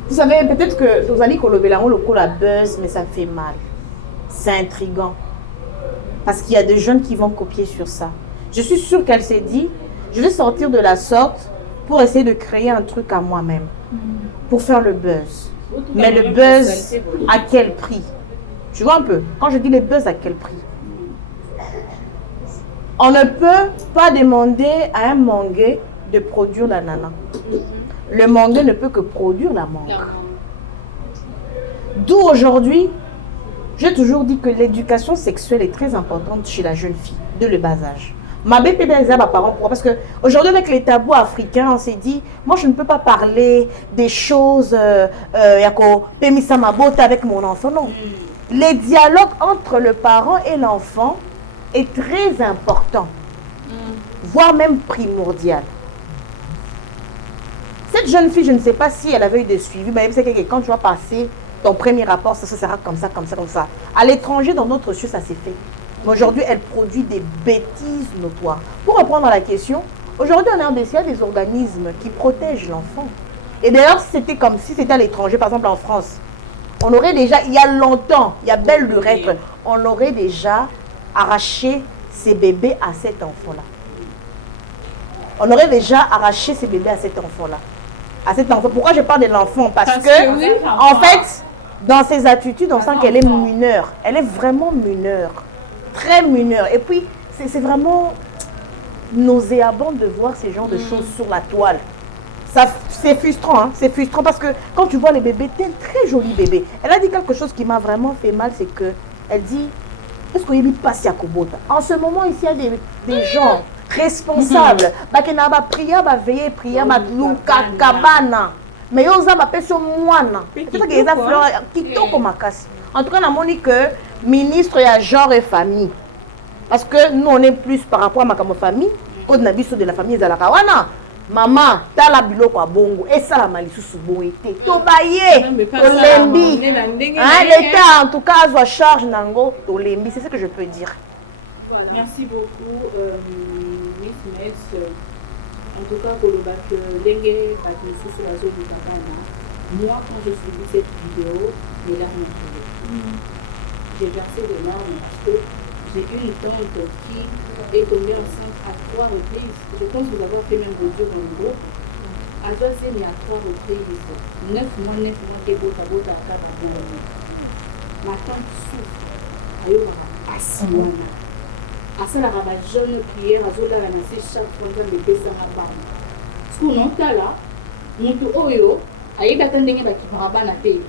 Vous savez, peut-être que vous allez colobelango le coup la buzz, mais ça fait mal. C'est intriguant. Parce qu'il y a des jeunes qui vont copier sur ça. Je suis sûre qu'elle s'est dit, je vais sortir de la sorte pour essayer de créer un truc à moi-même. Pour faire le buzz. Mais le buzz, à quel prix? Tu vois un peu? Quand je dis le buzz, à quel prix? On ne peut pas demander à un mangué de produire la nana. Le mangué ne peut que produire la mangue. D'où aujourd'hui, j'ai toujours dit que l'éducation sexuelle est très importante chez la jeune fille, de le bas âge. Ma bébé des parents parce que aujourd'hui avec les tabous africains on s'est dit moi je ne peux pas parler des choses yako pemisa mabota avec mon enfant non les dialogues entre le parent et l'enfant est très important voire même primordial. Cette jeune fille je ne sais pas si elle avait eu des suivis mais c'est que quand tu vas passer ton premier rapport ça sera comme ça à l'étranger dans notre cieux ça s'est fait. Aujourd'hui, elle produit des bêtises notoires. Pour reprendre la question, aujourd'hui, on a des organismes qui protègent l'enfant. Et d'ailleurs, si c'était comme si c'était à l'étranger, par exemple en France, on aurait déjà, il y a longtemps, il y a belle lurette, on aurait déjà arraché ses bébés à cet enfant-là. On aurait déjà arraché ses bébés à cet enfant-là. À cet enfant. Pourquoi je parle de l'enfant? Parce que, oui, en fait, dans ses attitudes, on sent qu'elle est mineure. Elle est vraiment mineure. Très mineure. Et puis, c'est vraiment nauséabond de voir ces genres de choses sur la toile. C'est frustrant, hein? C'est frustrant parce que quand tu vois les bébés, t'es un très joli bébé. Elle a dit quelque chose qui m'a vraiment fait mal, c'est que elle dit, est-ce qu'il y a pas si à Kobota? En ce moment, ici, il y a des gens responsables. Bakena ba priya ba veiller priya ba luka kabana. Mais yo za ba peso mwana. Peut-être que ça fleur kitoko makasi. En tout cas, on a moni que ministre ya genre et famille. Parce que nous on est plus par rapport à ma famille, code nabiso de la famille za la kawana. Maman, ta la biloko a bongo et ça la malisusu boete. Tobaye, tolembi. L'État en tout cas a charge nango tolembi, c'est ce que je peux dire. Voilà. Merci beaucoup Miss Mels. En tout cas pour le bac Lengue Patoussou sur la zone du Kabana. Moi quand je suivi cette vidéo, les larmes ont tombé. J'ai versé des larmes parce que j'ai une tante qui est tombée enceinte à 3 reprises. Je pense vous avoir fait même vidéo dans le groupe. Elle doit s'aimer à 3 reprises. 9 mois, qui est beau, à ma tante souffre. Elle est assis. À ça, la jeune prière, à Zola, la nation, chaque fois, elle me baisse à la barre. Ce qu'on entend là, mon tout oyo, elle est attendue à qui va la paix.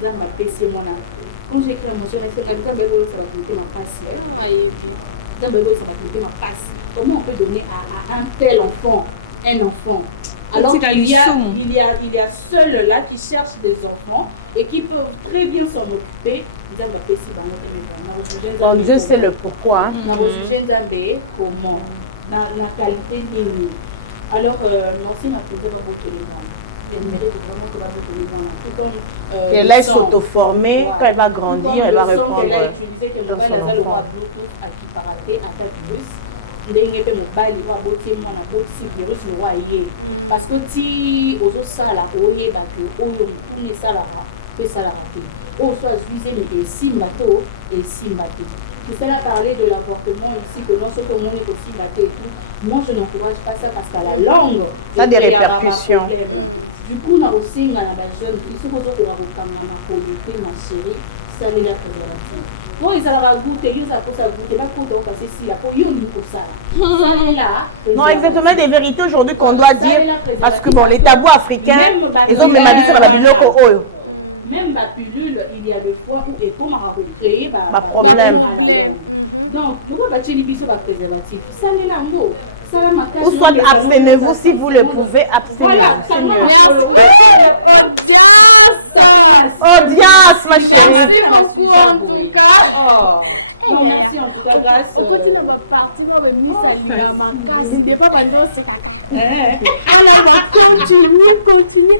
Dans ma paix, c'est mon âme. Quand j'ai écrit la motion, elle fait que ça va coûter ma passe. Ça va coûter ma passe. Comment on peut donner à un tel enfant un enfant. Alors Petit il y a Kalissoum. ceux là qui cherchent des enfants et qui peuvent très bien s'en occuper. Bon, Dieu sait le pourquoi. Hein. Comment la qualité nini. Alors, merci ma posé votre télégramme. Elle laisse s'auto-former, quand elle va grandir, elle va répondre dans son enfant. ndenge mpe mobali oyo aboti mwana aboti virus lowa ye parce que ti ozosala oyeba ke oyo mokuna esalaka mpe esalaka te oyo so azuize meke esimba to esimba te. Tout ça a parlé de l'avortement ici, que non seulement on est aussi battu et tout. Moi, je n'encourage pas ça parce qu'à la langue, ça a des répercussions. Du coup, on a aussi un jeune qui se pose de la route, ma chérie, ça veut dire que bon, ils allaient goûter, ils allaient goûter, là, pour donc passer si la peau, ils ont pour ça. Non, exactement des vérités aujourd'hui qu'on doit dire, parce que bon, les tabous africains, ils ont même habité sur la bibliothèque Oyo. Même la pilule, il y a des fois où il faut créer un problème. Donc, pourquoi tu dis que préservatif? Ça est là, ou soit abstenez-vous si vous le pouvez, abstenez-vous, c'est mieux. Audience, ma chérie. Merci beaucoup en tout cas. Non, merci en tout cas, grâce. On continue notre partie, on va nous saluer à ma casse. C'est pas mal, c'est continue.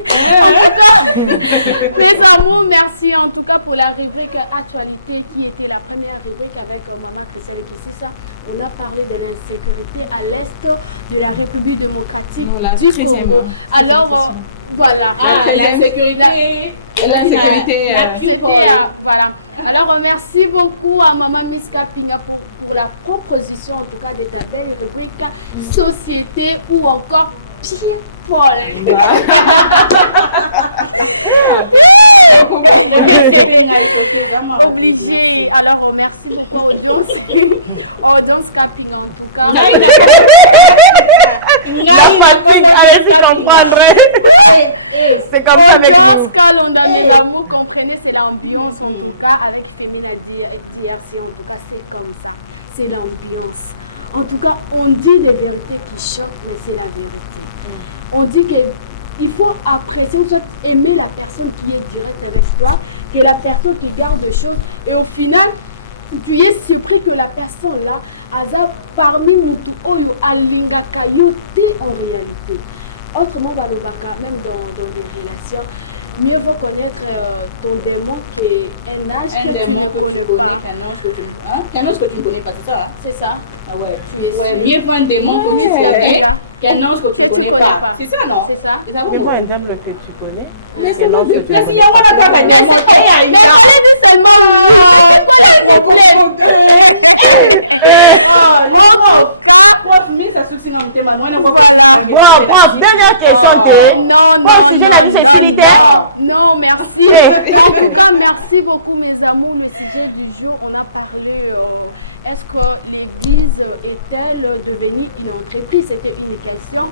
Les amours, merci en tout cas pour la rubrique actualité qui était la première rubrique avec Maman Christine. C'est ça, on a parlé de l'insécurité à l'est de la République démocratique du Congo. Alors, voilà. L'insécurité. Voilà. Alors, merci beaucoup à Maman Miska Pina pour la proposition, en tout cas, de ta belle rubrique société ou encore people. Obligé. Alors, merci beaucoup, audience Kapina, en tout cas. La fatigue, allez-y comprendre. C'est comme ça avec nous. Vous comprenez, c'est l'ambiance, en tout cas, avec Femina Diarci, en tout cas, c'est comme ça. C'est l'ambiance. En tout cas, on dit des vérités qui choquent, mais c'est la vérité. On dit qu'il faut apprécier, aimer la personne qui est directe avec toi, que la personne qui garde des choses, et au final, tu es surpris que la personne là, parmi nous, à l'ingakayo, en réalité. Autrement, dans le baka, même dans les relations, mieux vaut connaître ton démon qu'un âge. Un démon que tu connais qu'un ange que tu ne connais pas, c'est ça? C'est ça. Ah ouais. Mieux vaut un démon que tu connais qu'un ange que tu ne connais pas. C'est ça, non? C'est ça. Mais moi, un diable que tu connais. Mais c'est bon, que tu connais. Mais bon, prof, dernière question, bon, sujet n'a vu Cécilité. Non, merci. Merci beaucoup, mes amours. Le sujet du jour, on a parlé, est-ce que l'église est-elle devenue une entreprise? C'était une question.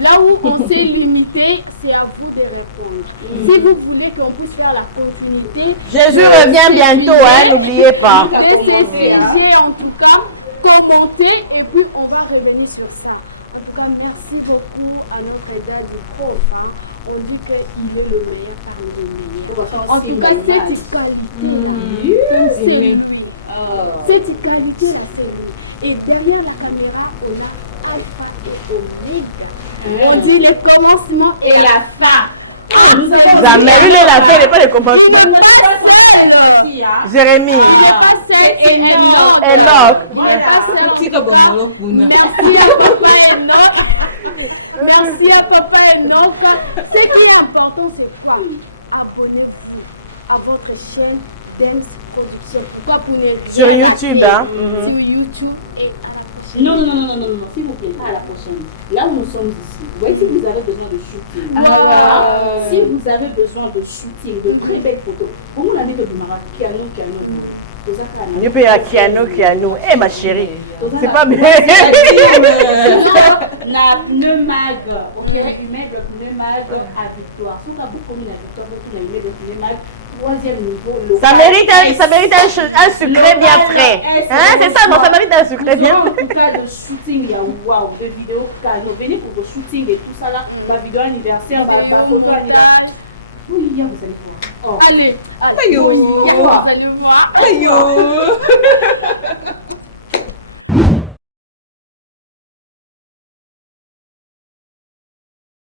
Là où on s'est limité, c'est à vous de répondre. Si vous voulez qu'on puisse faire la continuité. Jésus revient bientôt, hein, n'oubliez pas. En tout cas, commenter et puis on va revenir sur ça. En tout cas, merci beaucoup à notre gars du prof. Hein. On dit qu'il est le meilleur parmi les meilleurs. En tout cas, cette qualité, cette qualité, et derrière la caméra, on a Alpha et Omega. On dit le commencement et la fin. Jamais, lui, il a fait, il n'est pas le commencement. Jérémie. Enoch. Merci à papa Enoch. Ce qui est important, c'est quoi? Abonnez-vous à votre chaîne Dance Production. Sur YouTube, hein? Sur YouTube et non, s'il vous plaît, à la prochaine. Là où nous sommes ici, vous voyez, si vous avez besoin de shooting, si vous avez besoin de shooting, de très belles photos, vous l'avez de Bumara, qui a nous, Mieux payer à Kiano. Eh ma chérie, c'est pas bien. La pneu magre, ok, humain de pneu magre à victoire. Si on a beaucoup de la victoire, beaucoup de humain de pneu magre, troisième niveau. Ça mérite un sucré bien frais. Hein, c'est ça, non, ça mérite un sucré bien frais. En tout cas, de shooting, il y a waouh, de vidéos, venez pour le shooting et tout ça là, la vidéo anniversaire, la photo anniversaire. Tout il y a, vous allez voir. Oh. Allez, Ayo. vous allez voir. Ayo.